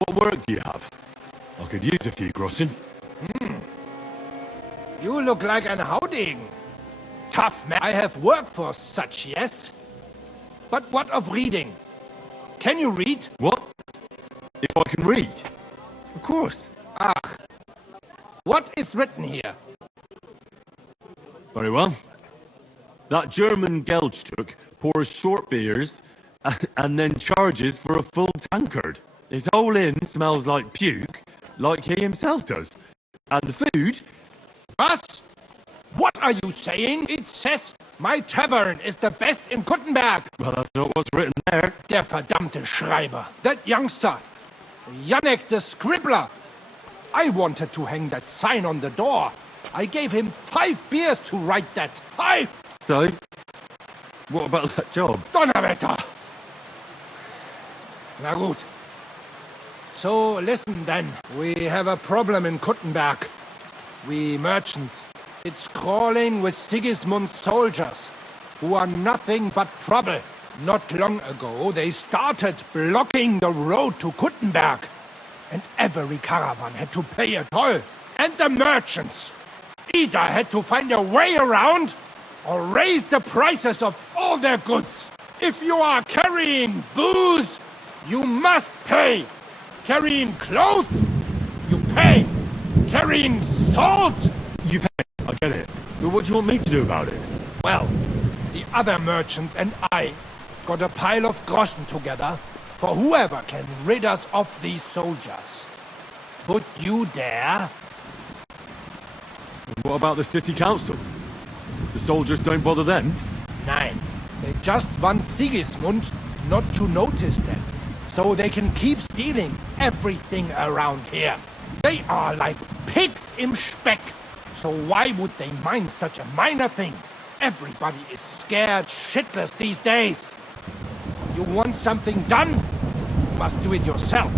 What work do you have? I could use a few groschen. You look like an Haudegen. Tough man. I have work for such, yes? But what of reading? Can you read? What? If I can read? Of course. Ach. What is written here? Very well. That German Geldstück pours short beers and then charges for a full tankard. His whole inn smells like puke, like he himself does. And the food... Was? What are you saying? It says my tavern is the best in Kuttenberg. Well, that's not what's written there. Der verdammte Schreiber. That youngster. Janek the scribbler. I wanted to hang that sign on the door. I gave him 5 beers to write that. 5! So, what about that job? Donnerwetter! Na gut. So, listen then. We have a problem in Kuttenberg. We merchants. It's crawling with Sigismund's soldiers, who are nothing but trouble. Not long ago, they started blocking the road to Kuttenberg. And every caravan had to pay a toll. And the merchants either had to find a way around or raise the prices of all their goods. If you are carrying booze, you must pay. Carrying clothes, you pay. Carrying salt, you pay. I get it. But what do you want me to do about it? Well, the other merchants and I got a pile of groschen together for whoever can rid us of these soldiers. Would you dare? And what about the city council? The soldiers don't bother them? Nein. They just want Sigismund not to notice them, so they can keep stealing everything around here. They are like pigs im Speck. So why would they mind such a minor thing? Everybody is scared shitless these days. You want something done? You must do it yourself.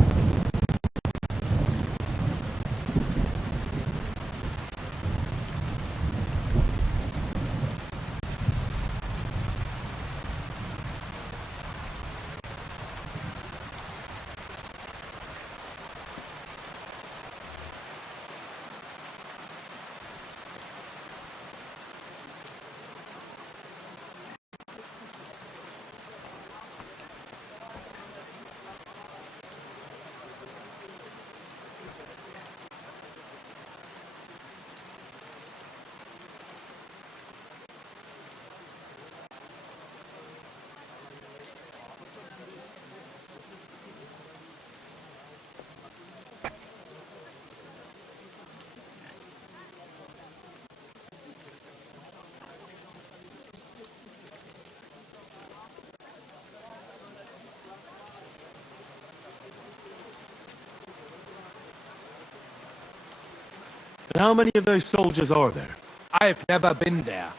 And how many of those soldiers are there? I've never been there.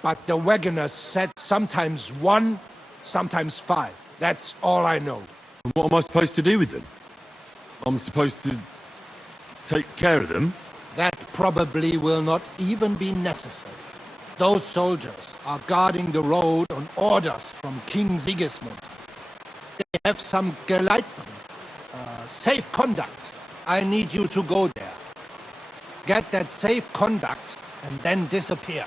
But the wagoners said sometimes 1, sometimes 5. That's all I know. And what am I supposed to do with them? I'm supposed to take care of them? That probably will not even be necessary. Those soldiers are guarding the road on orders from King Sigismund. They have some Geleitbrief, safe conduct. I need you to go there. Get that safe conduct and then disappear.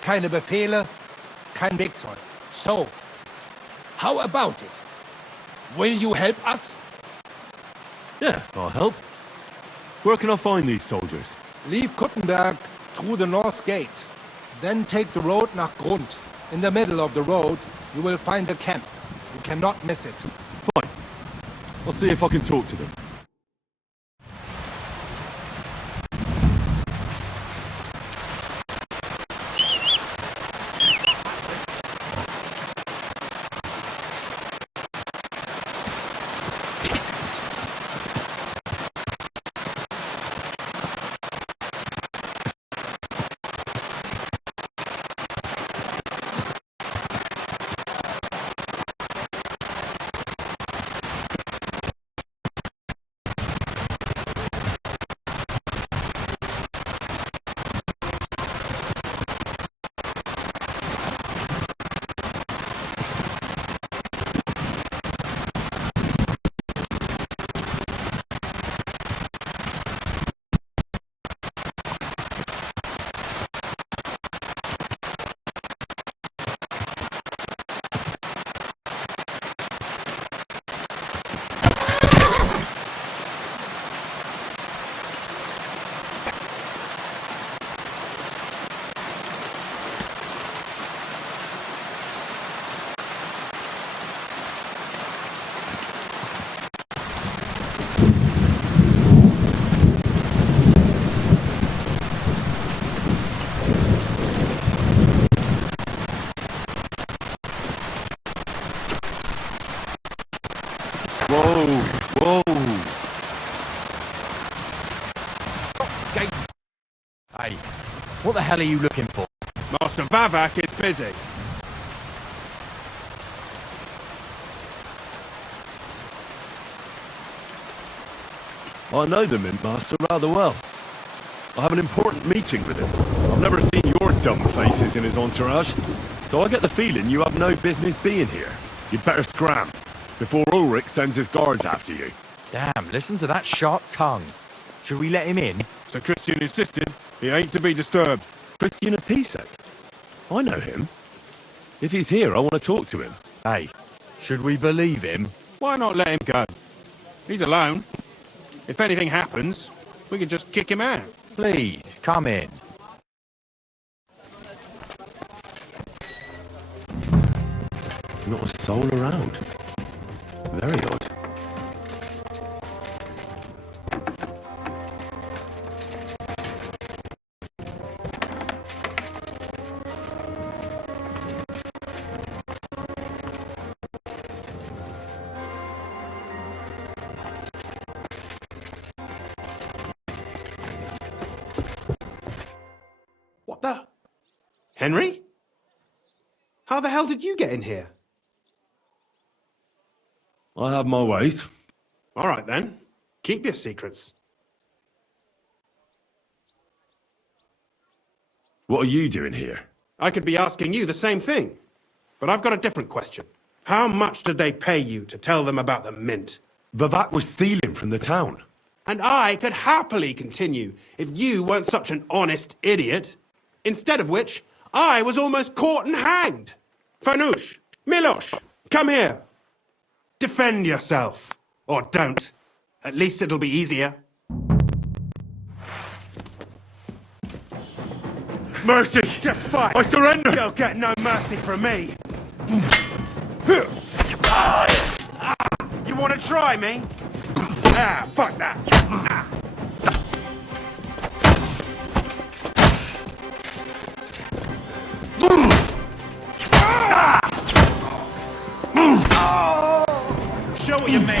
Keine Befehle, kein Wegzeug. So, how about it? Will you help us? Yeah, I'll help. Where can I find these soldiers? Leave Kuttenberg through the north gate. Then take the road nach Grund. In the middle of the road, you will find a camp. You cannot miss it. Fine. I'll see if I can talk to them. Whoa! Hey, what the hell are you looking for? Master Vavak is busy. I know the Mint Master rather well. I have an important meeting with him. I've never seen your dumb faces in his entourage, so I get the feeling you have no business being here. You'd better scram, before Ulrich sends his guards after you. Damn, listen to that sharp tongue. Should we let him in? Sir Christian insisted he ain't to be disturbed. Christian Apisek? I know him. If he's here, I want to talk to him. Hey, should we believe him? Why not let him go? He's alone. If anything happens, we can just kick him out. Please, come in. Not a soul around. Very odd. What the? Henry? How the hell did you get in here? I have my ways. All right then. Keep your secrets. What are you doing here? I could be asking you the same thing. But I've got a different question. How much did they pay you to tell them about the mint? Vivak was stealing from the town. And I could happily continue if you weren't such an honest idiot. Instead of which, I was almost caught and hanged. Fanush, Milosh, come here. Defend yourself. Or don't. At least it'll be easier. Mercy! Just fight! I surrender! You'll get no mercy from me! You want to try me? Ah, fuck that! Show what you mean!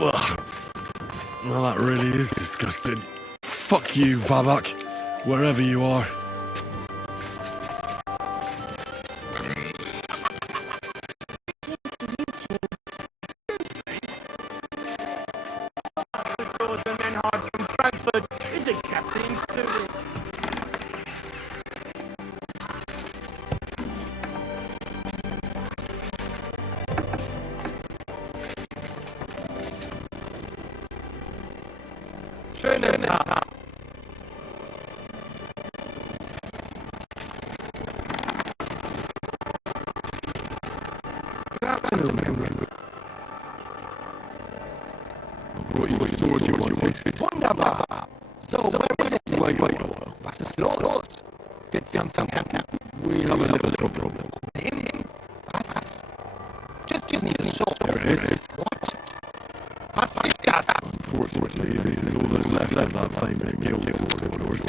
Ugh. Well, that really is disgusting. Fuck you, Vavak, wherever you are. Schönen Tag. Wunderbar. So, where is it? Wait. Was ist los? Did something happen? We have a little problem. Him? Was? Just give me the sword. There it is. What? Was ist das? Unfortunately, this is all that's left of that famous guild sword of yours.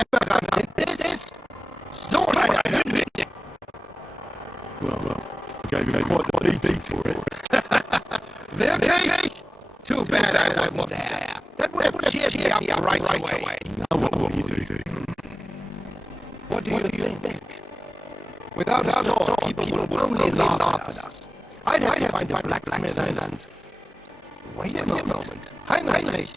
This is so Hündin. Well, gave you quite a beating for it. Wirklich? Too bad I wasn't there. That would have cheered me up right away. Now what will you do? What do you think? Without a sword, people will only laugh at us. I'd have to find a blacksmith and... Wait a moment. Heinrich,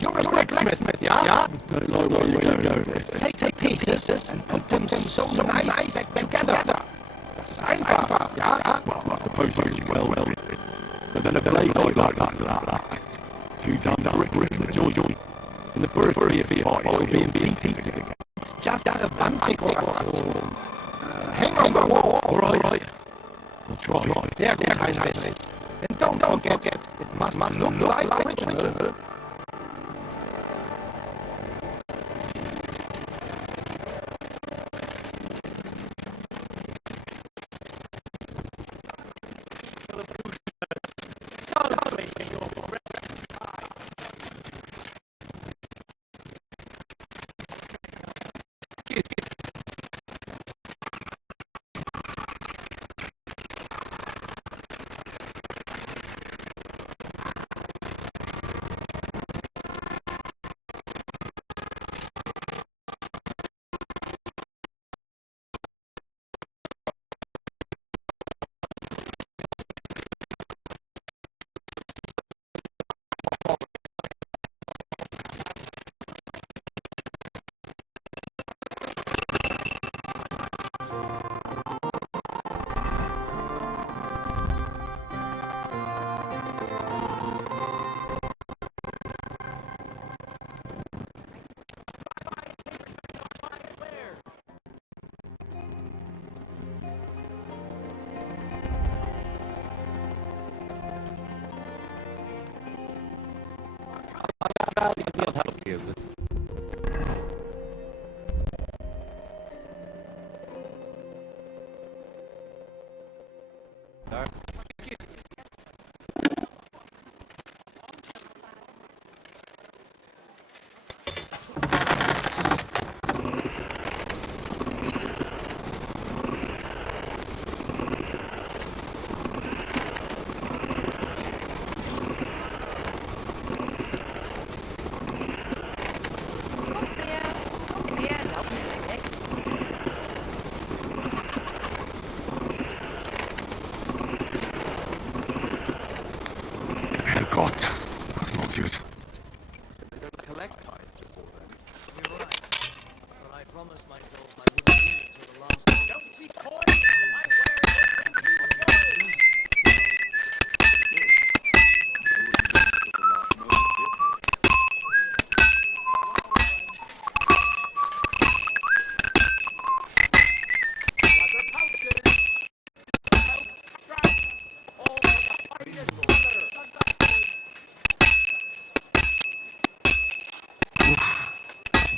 you're a blacksmith, yeah? Don't like where you're going with this. Take pieces and put them so nice back together. Das ist einfach, ja? Well, I suppose you well. But then a blade like that. Two done brick in the joint. In the first three of the fight, it'll be in pieces again. It's just a Wanddekoration. Hang on the wall. All right. I'll try. Sehr gut, Heinrich. And don't forget, it must look like original. Herrgott, that's not good.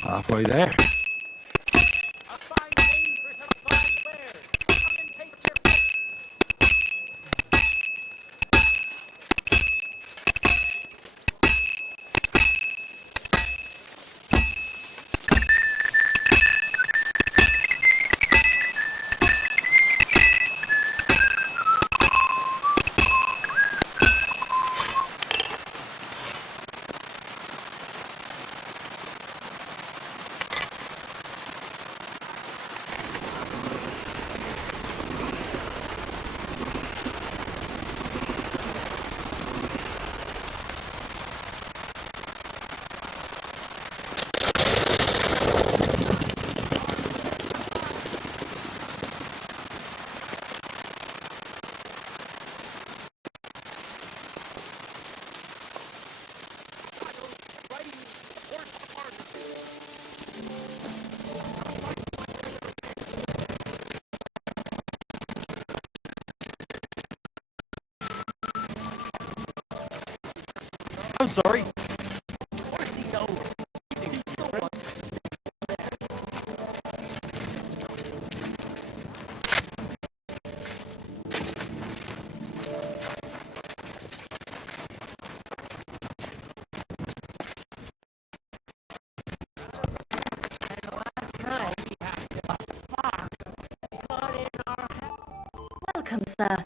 Halfway there. I'm sorry. Welcome, sir.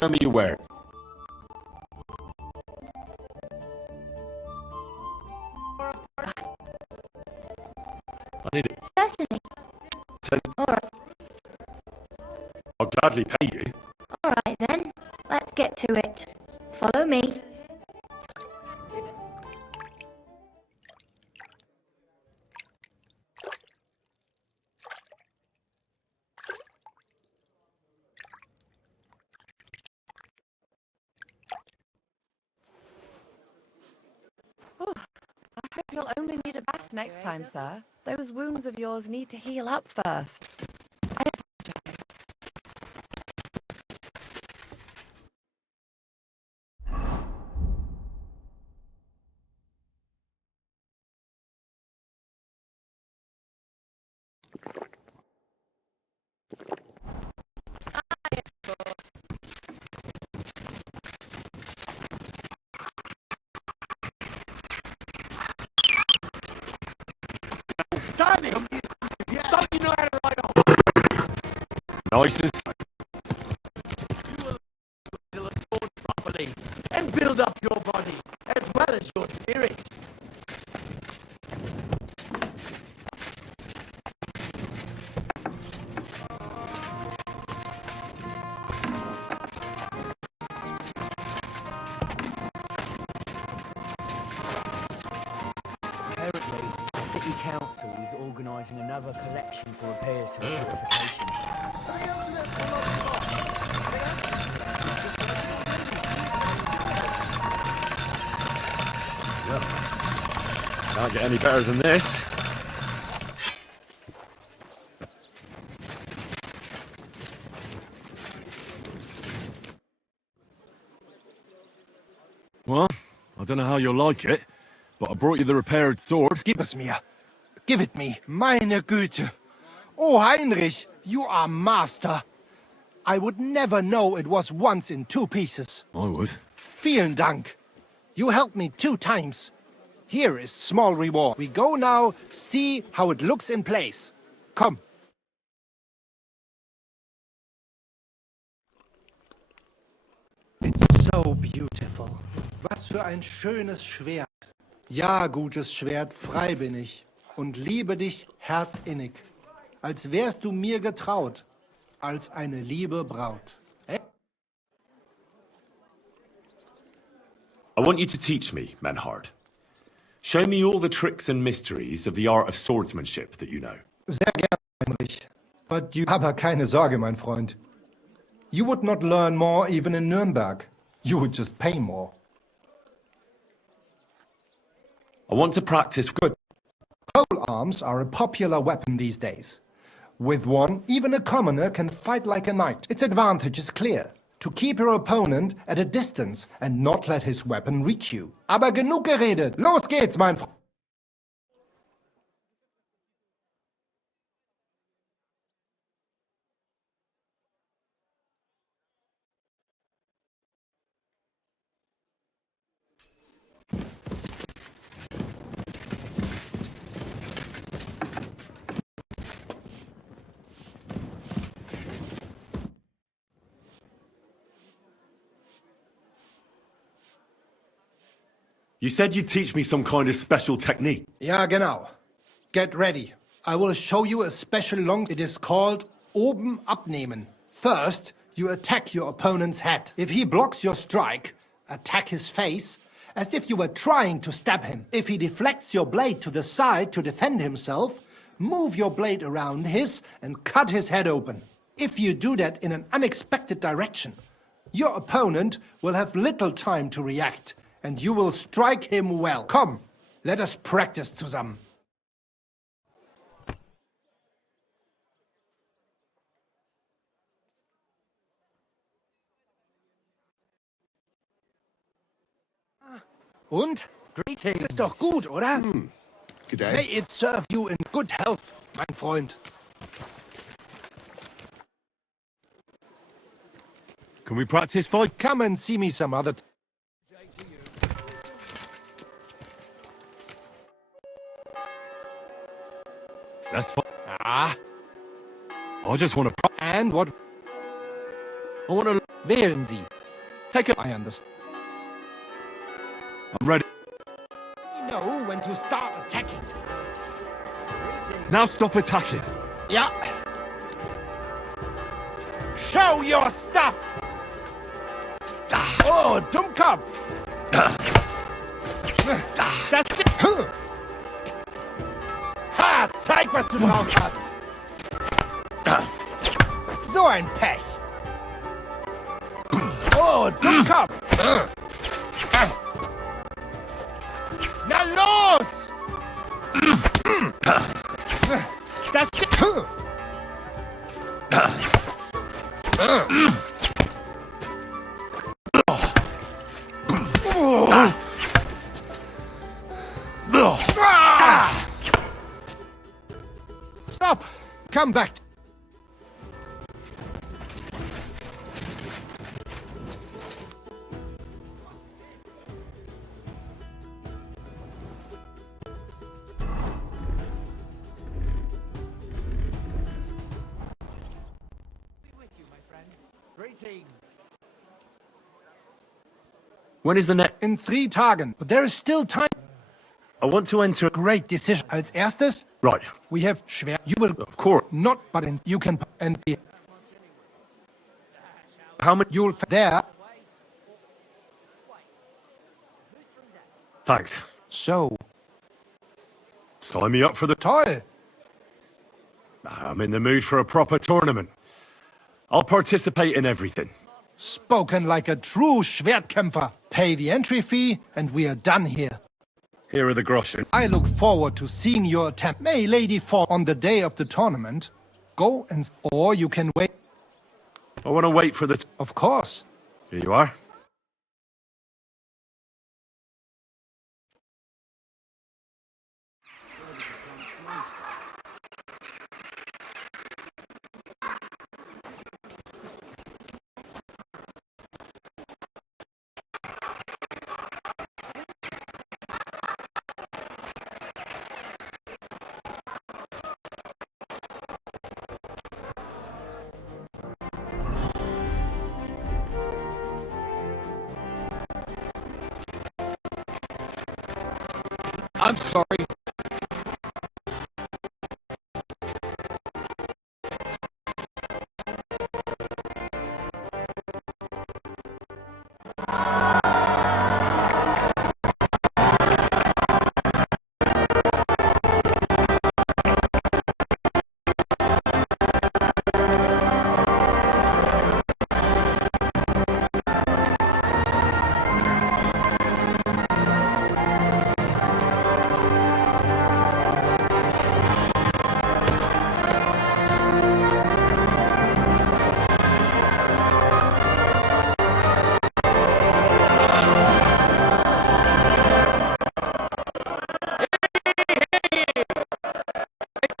Show me your ware. I need it. Certainly. All right. I'll gladly pay you. All right then. Let's get to it. Follow me. Oh, I hope you'll only need a bath next time, sir. Those wounds of yours need to heal up first. Damn it! Don't you know how to ride a horse? Nice and You will build a sword properly and build up your body as well as your spirit. Apparently, the City Council is organising another collection for repairs to the fortifications. can't get any better than this. Well, I don't know how you'll like it, but I brought you the repaired sword. Gib es mir. Give it me. Meine Güte. Oh, Heinrich, you are master. I would never know it was once in 2 pieces. I would. Vielen Dank. You helped me 2 times. Here is small reward. We go now, see how it looks in place. Come. It's so beautiful. Was für ein schönes Schwert. Ja, gutes Schwert, frei bin ich und liebe dich herzinnig, als wärst du mir getraut, als eine liebe Braut. I want you to teach me, Menhard. Show me all the tricks and mysteries of the art of swordsmanship that you know. Sehr gerne, Heinrich. But you... Aber keine Sorge, mein Freund. You would not learn more even in Nuremberg. You would just pay more. I want to practice good. Pole arms are a popular weapon these days. With one, even a commoner can fight like a knight. Its advantage is clear. To keep your opponent at a distance and not let his weapon reach you. Aber genug geredet. Los geht's, mein Freund. You said you'd teach me some kind of special technique. Ja, genau. Get ready. I will show you a special long... It is called oben abnehmen. First, you attack your opponent's head. If he blocks your strike, attack his face, as if you were trying to stab him. If he deflects your blade to the side to defend himself, move your blade around his and cut his head open. If you do that in an unexpected direction, your opponent will have little time to react, and you will strike him well. Komm, let us practice zusammen. Und? Greetings. Das ist doch gut, oder? Good day. May it serve you in good health, mein Freund. Can we practice fight? Come and see me some other time. That's fine. Ah. I just want to And what? I want to... Wählen Sie. Take it. I understand. I'm ready. You know when to start attacking. Now stop attacking. Ja. Show your stuff! Oh, Dummkopf! Das... Ha! Zeig, was du drauf hast! So ein Pech! Oh, Dummkopf! Na los! Das... Stop! Come back! Greetings. When is the next... In 3 Tagen. But there is still time. I want to enter... Great decision. Als erstes, Right. we have schwer. You will... Of course. Not, but in... You can... And be... How many... You'll... There. Thanks. So. Sign me up for the... Toll. I'm in the mood for a proper tournament. I'll participate in everything. Spoken like a true Schwertkämpfer. Pay the entry fee, and we are done here. Here are the groschen. I look forward to seeing your attempt. May Lady fall on the day of the tournament. Go and... Or you can wait. I want to wait for the... Of course. Here you are. I'm sorry.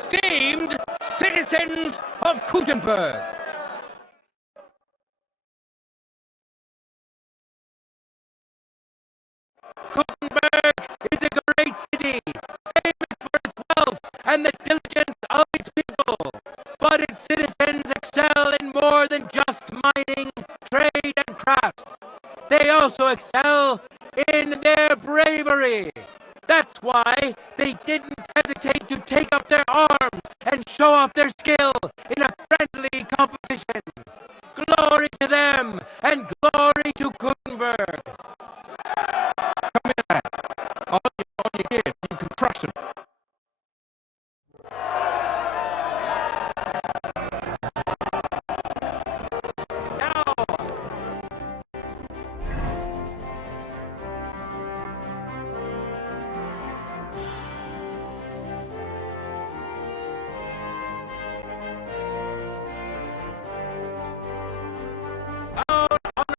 Esteemed citizens of Gutenberg, Gutenberg is a great city, famous for its wealth and the diligence of its people. But its citizens excel in more than just mining, trade, and crafts. They also excel in their bravery. That's why they didn't hesitate to take up their arms and show off their skill in a friendly competition. Glory to them, and glory to Gutenberg. Come here. All you give, you can crush them. Down on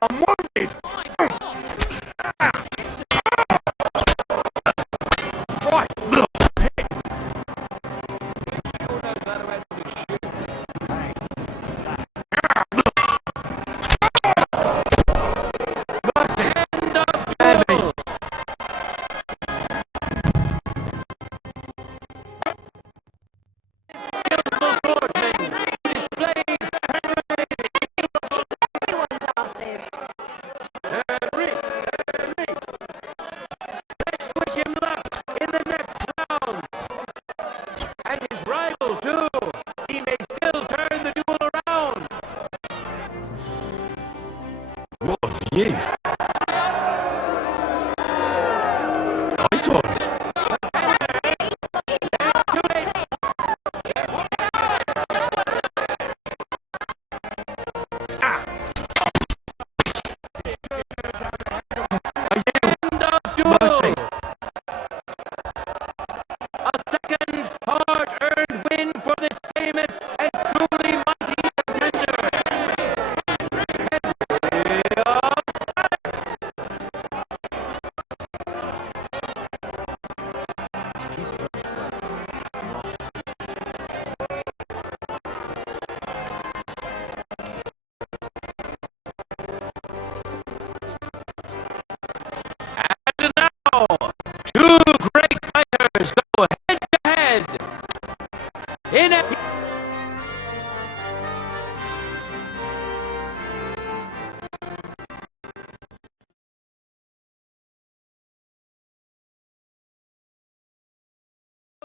I'm wounded! Two great fighters go head to head in a...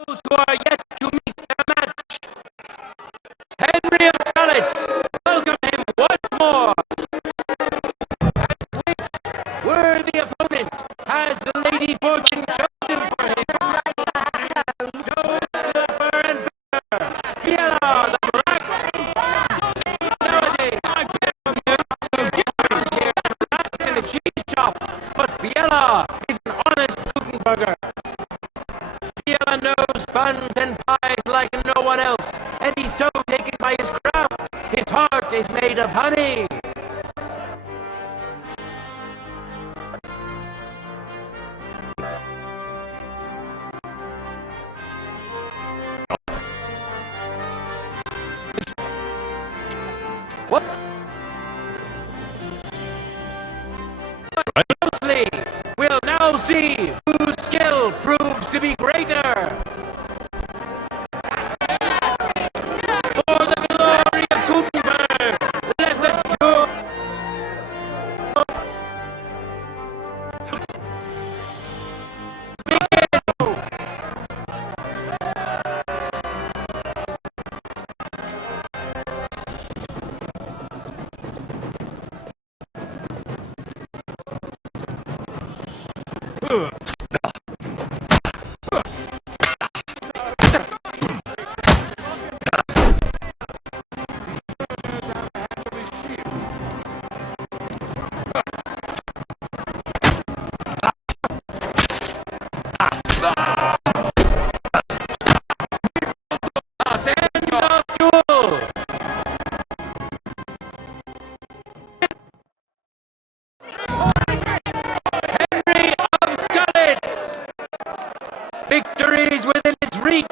Those who are yet to meet their match. Henry of Skalitz, welcome him once more. And which worthy opponent has the Lady Fortune chosen for him? Joe Slipper and Bear, Fiala the Black. Nowadays, rats in a cheese shop, but Fiala is an honest Gutenberger. Fiala knows buns and pies like no one else, and he's so taken by his craft, his heart is made of honey. What? Closely, we'll now see whose skill proves to be greater. For the glory of Gutenberg, let the duel begin. Victory is within his reach,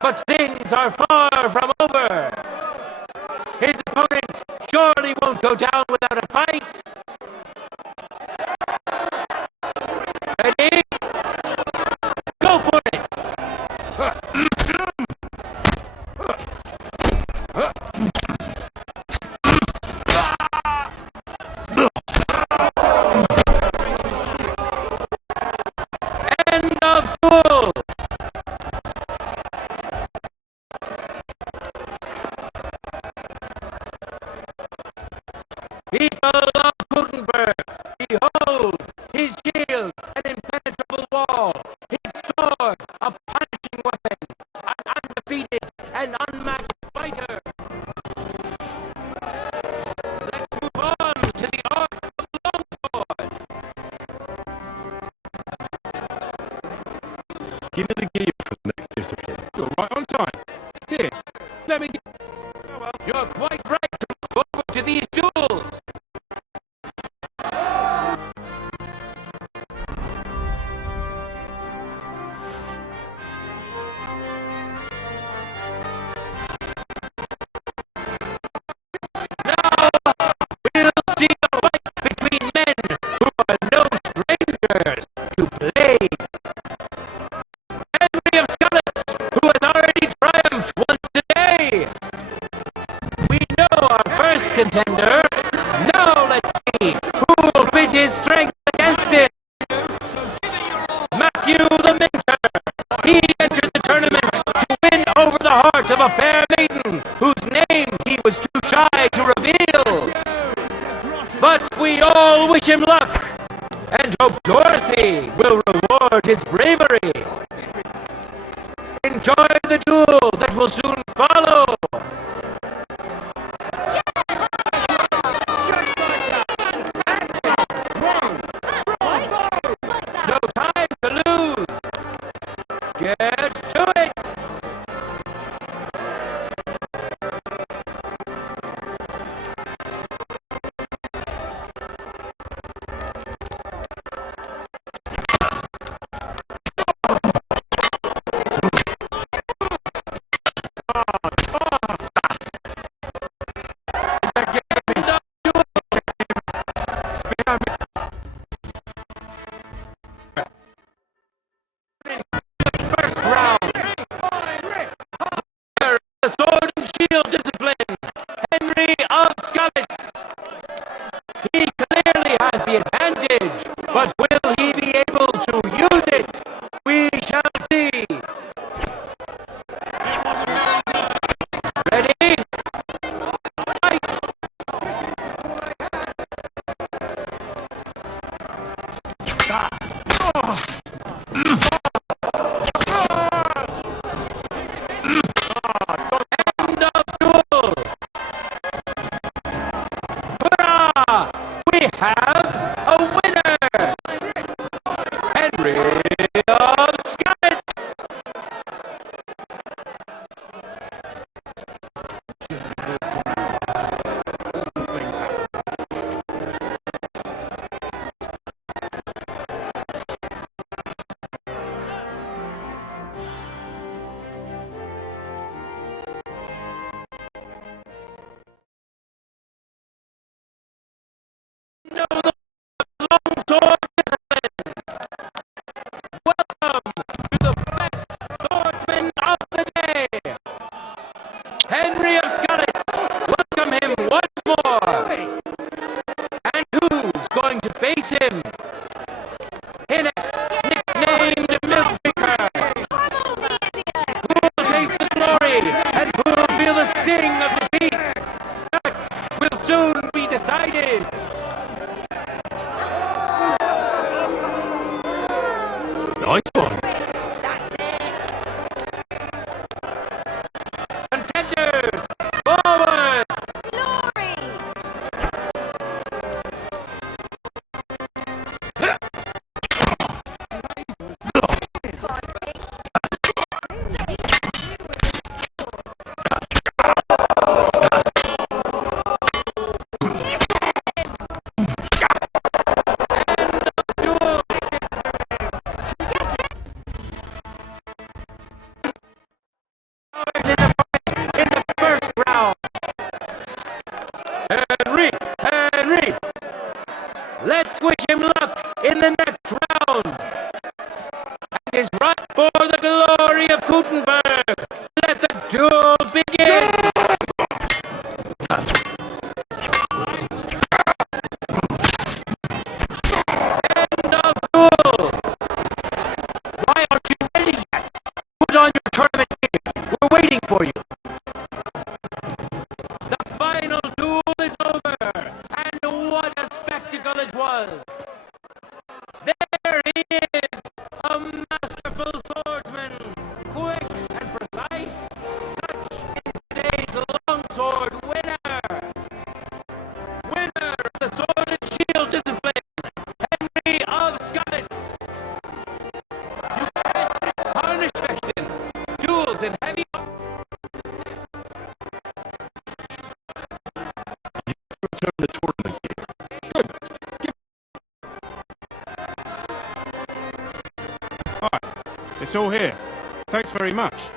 but things are far from over. His opponent surely won't go down without a fight. Ready? Go for it! End of duel! People of Gutenberg, behold, his shield Give me the gear for the next discipline. You're right on time. Here, let me get... You're quite right to look forward to these duels. Now, we'll see a fight between men who are no strangers to blades. Henry of Scarlet, who has already triumphed once today. We know our first contender. Now let's see who will pit his strength against it. Matthew the Minter. He entered the tournament to win over the heart of a fair maiden whose name he was too shy to reveal. But we all wish him luck and hope Dorothy will reward his bravery. Enjoy the duel that will soon follow. No time to lose. Get to it. The sword and shield discipline, Henry of Scarlet. He clearly has the advantage, but will he be able to use it? We shall see. Ready? Fight! End of duel! Hurrah! We have a winner! Henry of Scarlet! Know the long sword discipline. Welcome to the best swordsman of the day, Henry of Scarlet. Welcome him once more. And who's going to face him? Hinnock, nicknamed Milkmaker. Who will taste the glory and who will feel the sting of defeat? That will soon be decided. Nice one. That's it. Contenders, forward! Glory! return the tournament gear. Alright, it's all here. Thanks very much.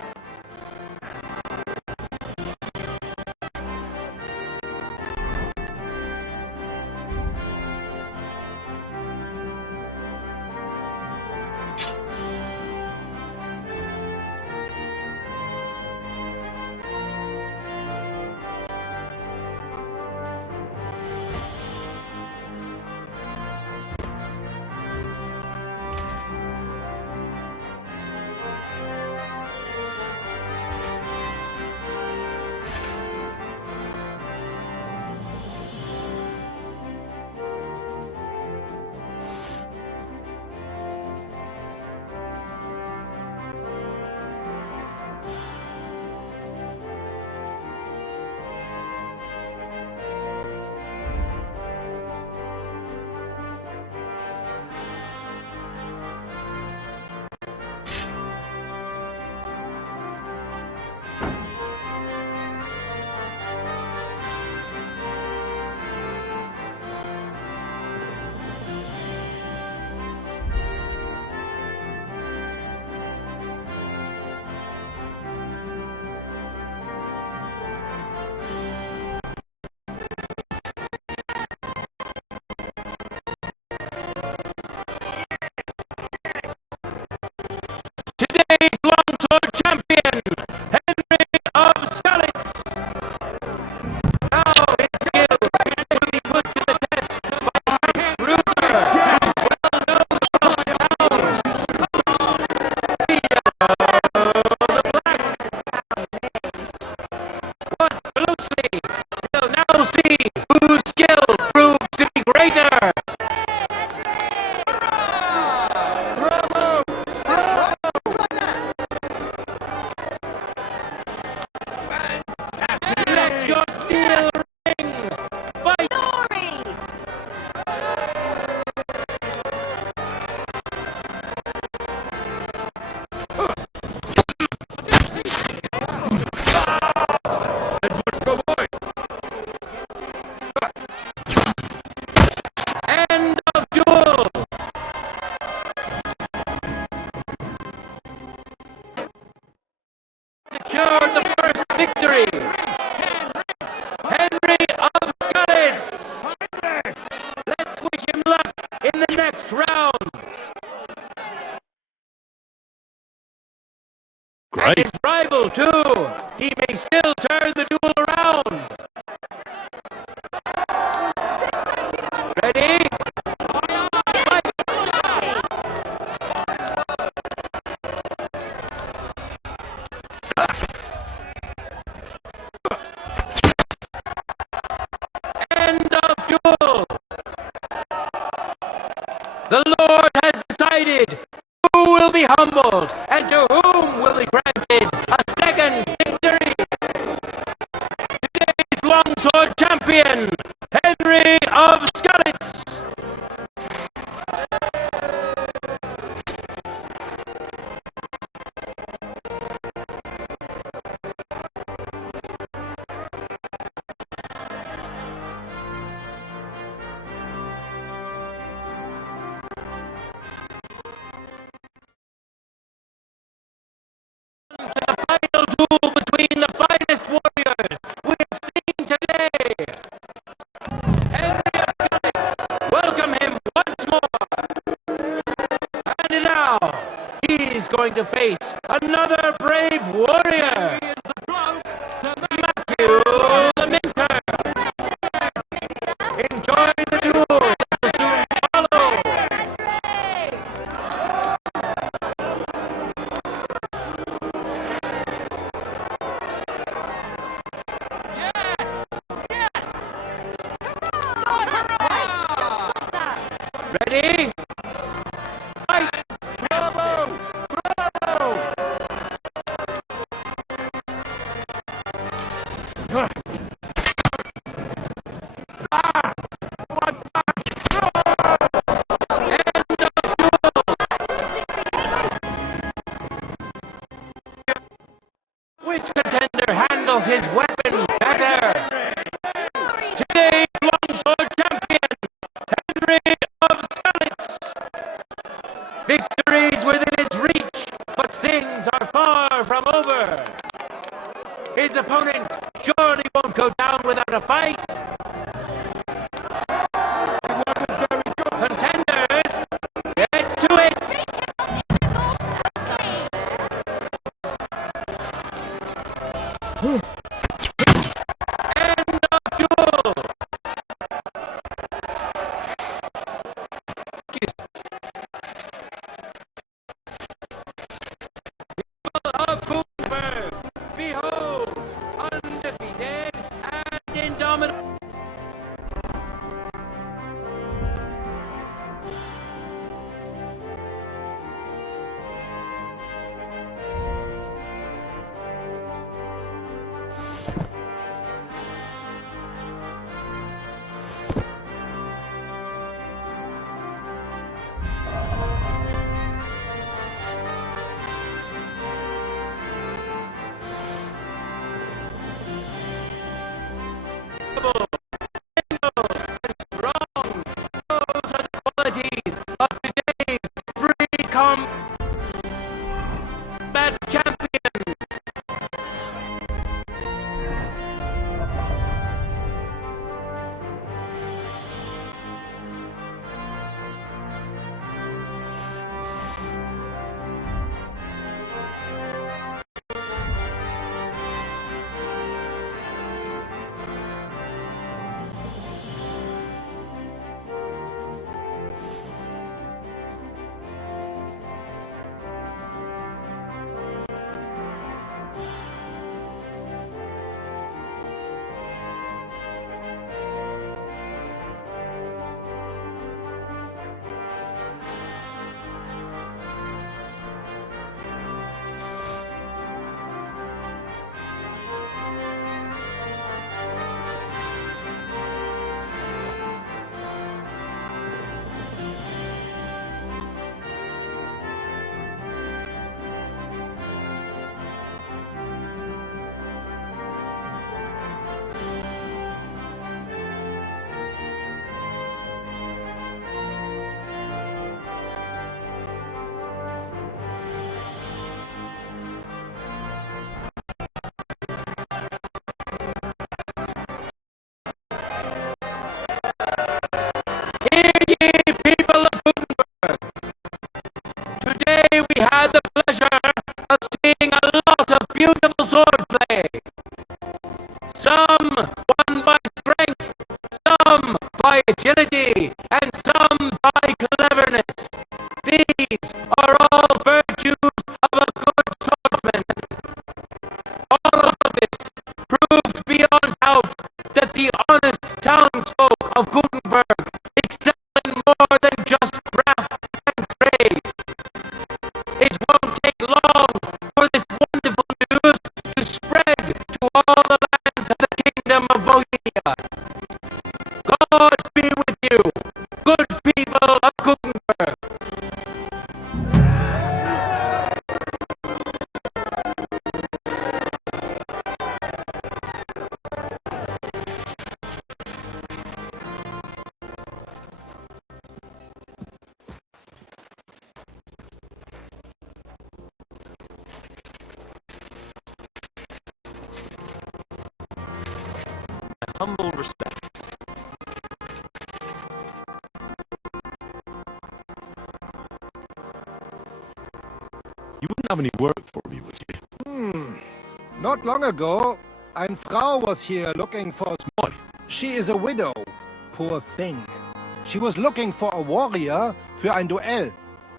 Today's longsword champion, Henry of Skalitz. Now his skill will be put to the test by Frank Ruger, well known from town. The black. Watch closely. We'll now see whose skill proves to be greater. Let your steel ring! Fight! Glory! End of duel! Secured the first victory! Henry of Skalitz! Let's wish him luck in the next round! Great. And his rival, too! He may still turn the duel around! Ready? End of duel! The Lord has decided who will be humbled and to whom will be granted a second victory. Today's longsword champion, Henry of Skalitz. Final duel between the finest warriors we have seen today. Henry of Skalitz, welcome him once more. And now, he's going to face another brave warrior. Matthew the Minter. Enjoy the duel that will soon follow. Ready? Fight! Bravo! Bravo! Which contender handles his weapon better? Today's Victory's within his reach, but things are far from over. His opponent surely won't go down without a fight. Contenders, get to it! End of duel! Of Gutenberg, behold, undefeated and indomitable. Qualities of today's free combat champion. Hear ye, people of Gutenberg! Today we had the pleasure of seeing a lot of beautiful swordplay. Some won by strength, some by agility, and some by cleverness. These are all virtues of a good swordsman. All of this proves beyond doubt that the honest townsfolk of Gutenberg excel in more than just craft and trade. It won't take long for this wonderful news to spread to all the lands of the Kingdom of Bohemia. God be with you, good people of Gutenberg. Humble respects. You wouldn't have any work for me, would you? Not long ago, eine Frau was here looking for... What? She is a widow. Poor thing. She was looking for a warrior für ein Duell.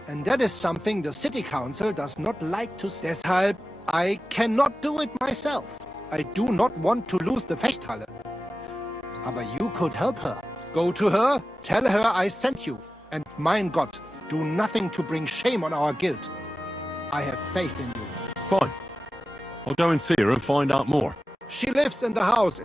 And that is something the city council does not like to... Deshalb, I cannot do it myself. I do not want to lose the Fechthalle. Aber you could help her. Go to her, tell her I sent you. And mein Gott, do nothing to bring shame on our guild. I have faith in you. Fine. I'll go and see her and find out more. She lives in the house.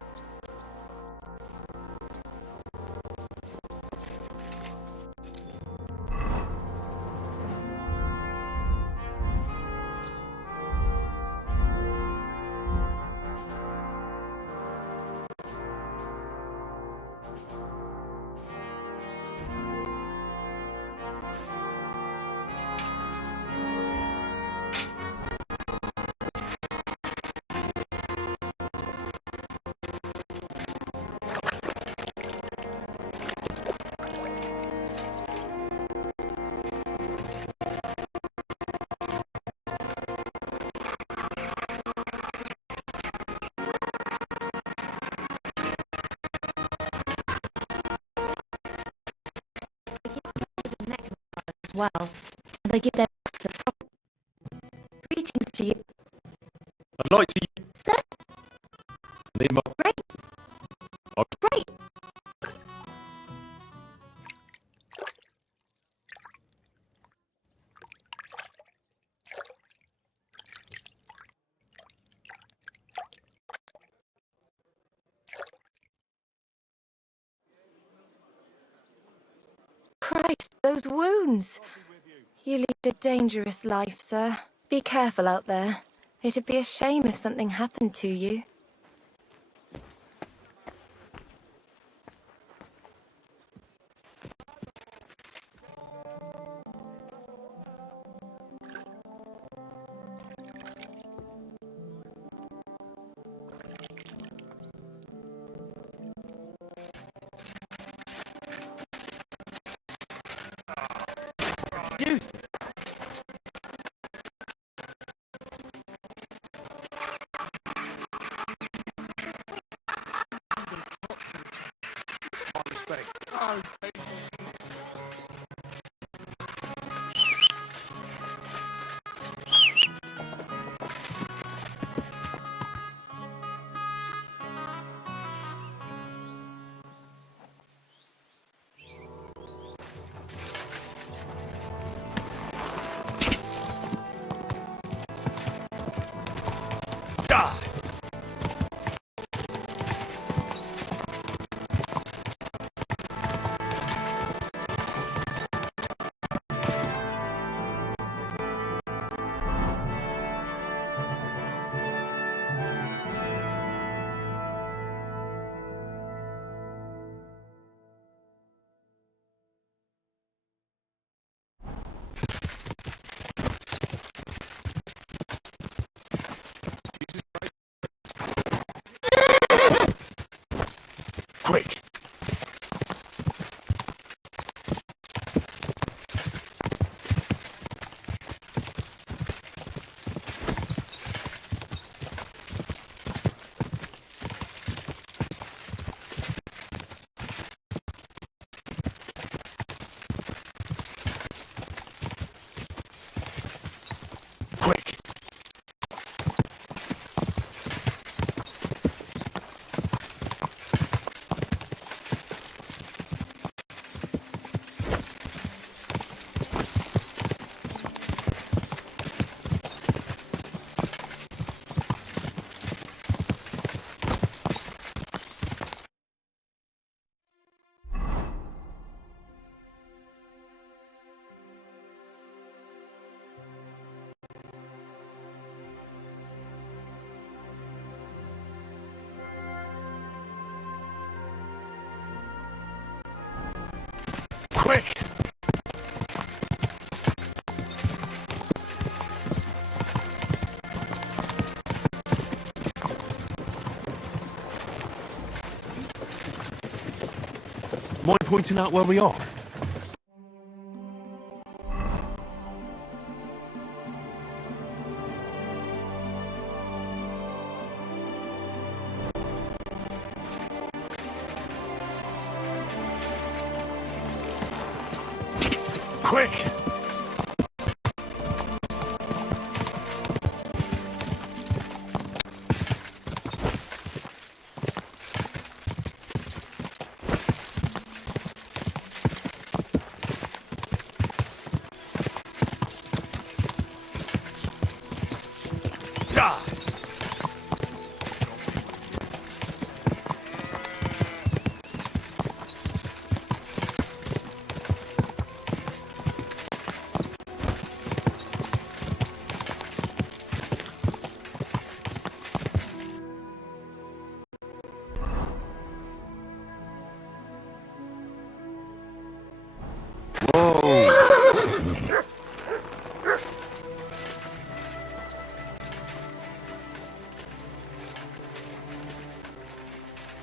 well. They give their backs a proper... Greetings to you. I'd like to... Sir? Need my... Great. Great. Christ, those wounds! You lead a dangerous life, sir. Be careful out there. It'd be a shame if something happened to you. Quick! Quick! Mind pointing out where we are? Quick!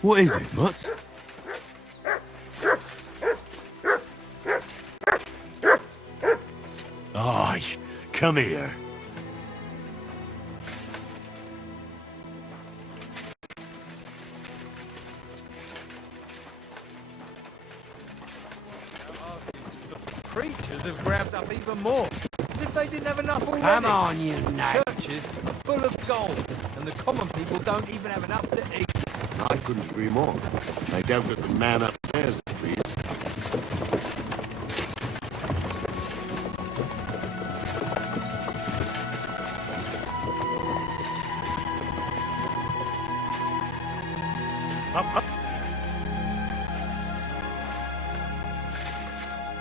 What is it, Mutt? Aye, come here. creatures have grabbed up even more. As if they didn't have enough already. Come on, you nut. Churches are full of gold, and the common people don't even have enough to eat. I couldn't agree more. I doubt that the man upstairs is pleased.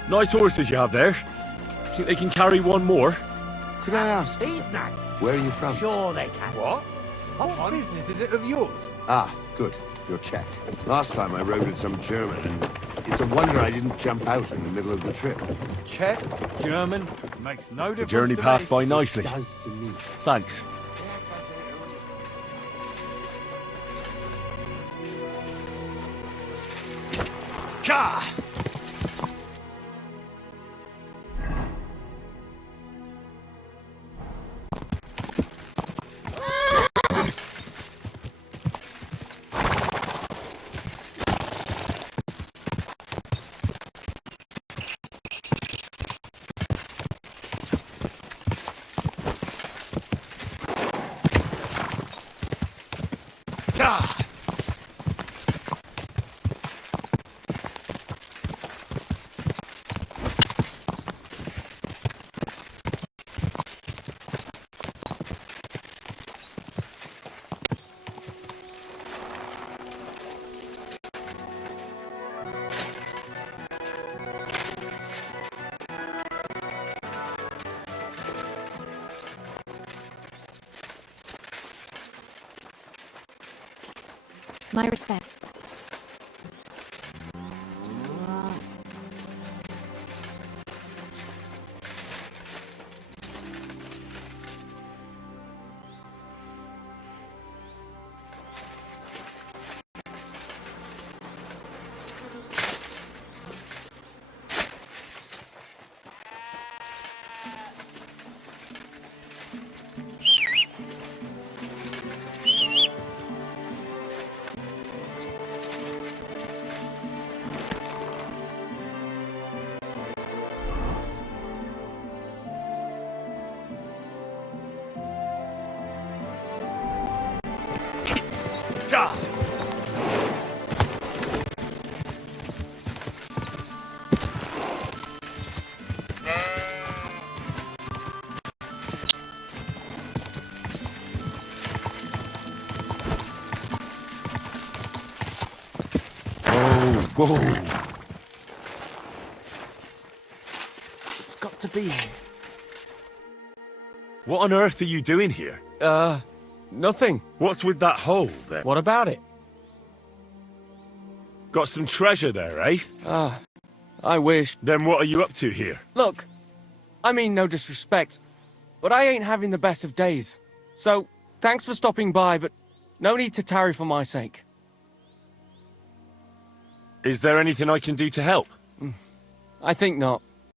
Nice horses you have there. Think they can carry one more? Could I ask, These nuts. where are you from? Sure they can. What? Hold on. Business is it of yours? Ah, good. You're Czech. Last time I rode with some German, and it's a wonder I didn't jump out in the middle of the trip. Czech, German, makes no difference. The journey to passed me. by nicely. It does to me. Thanks. Gah! My respects. Whoa! It's got to be here. What on earth are you doing here? Nothing. What's with that hole, then? What about it? Got some treasure there, eh? I wish. Then what are you up to here? Look, I mean no disrespect, but I ain't having the best of days. So, thanks for stopping by, but no need to tarry for my sake. Is there anything I can do to help? I think not.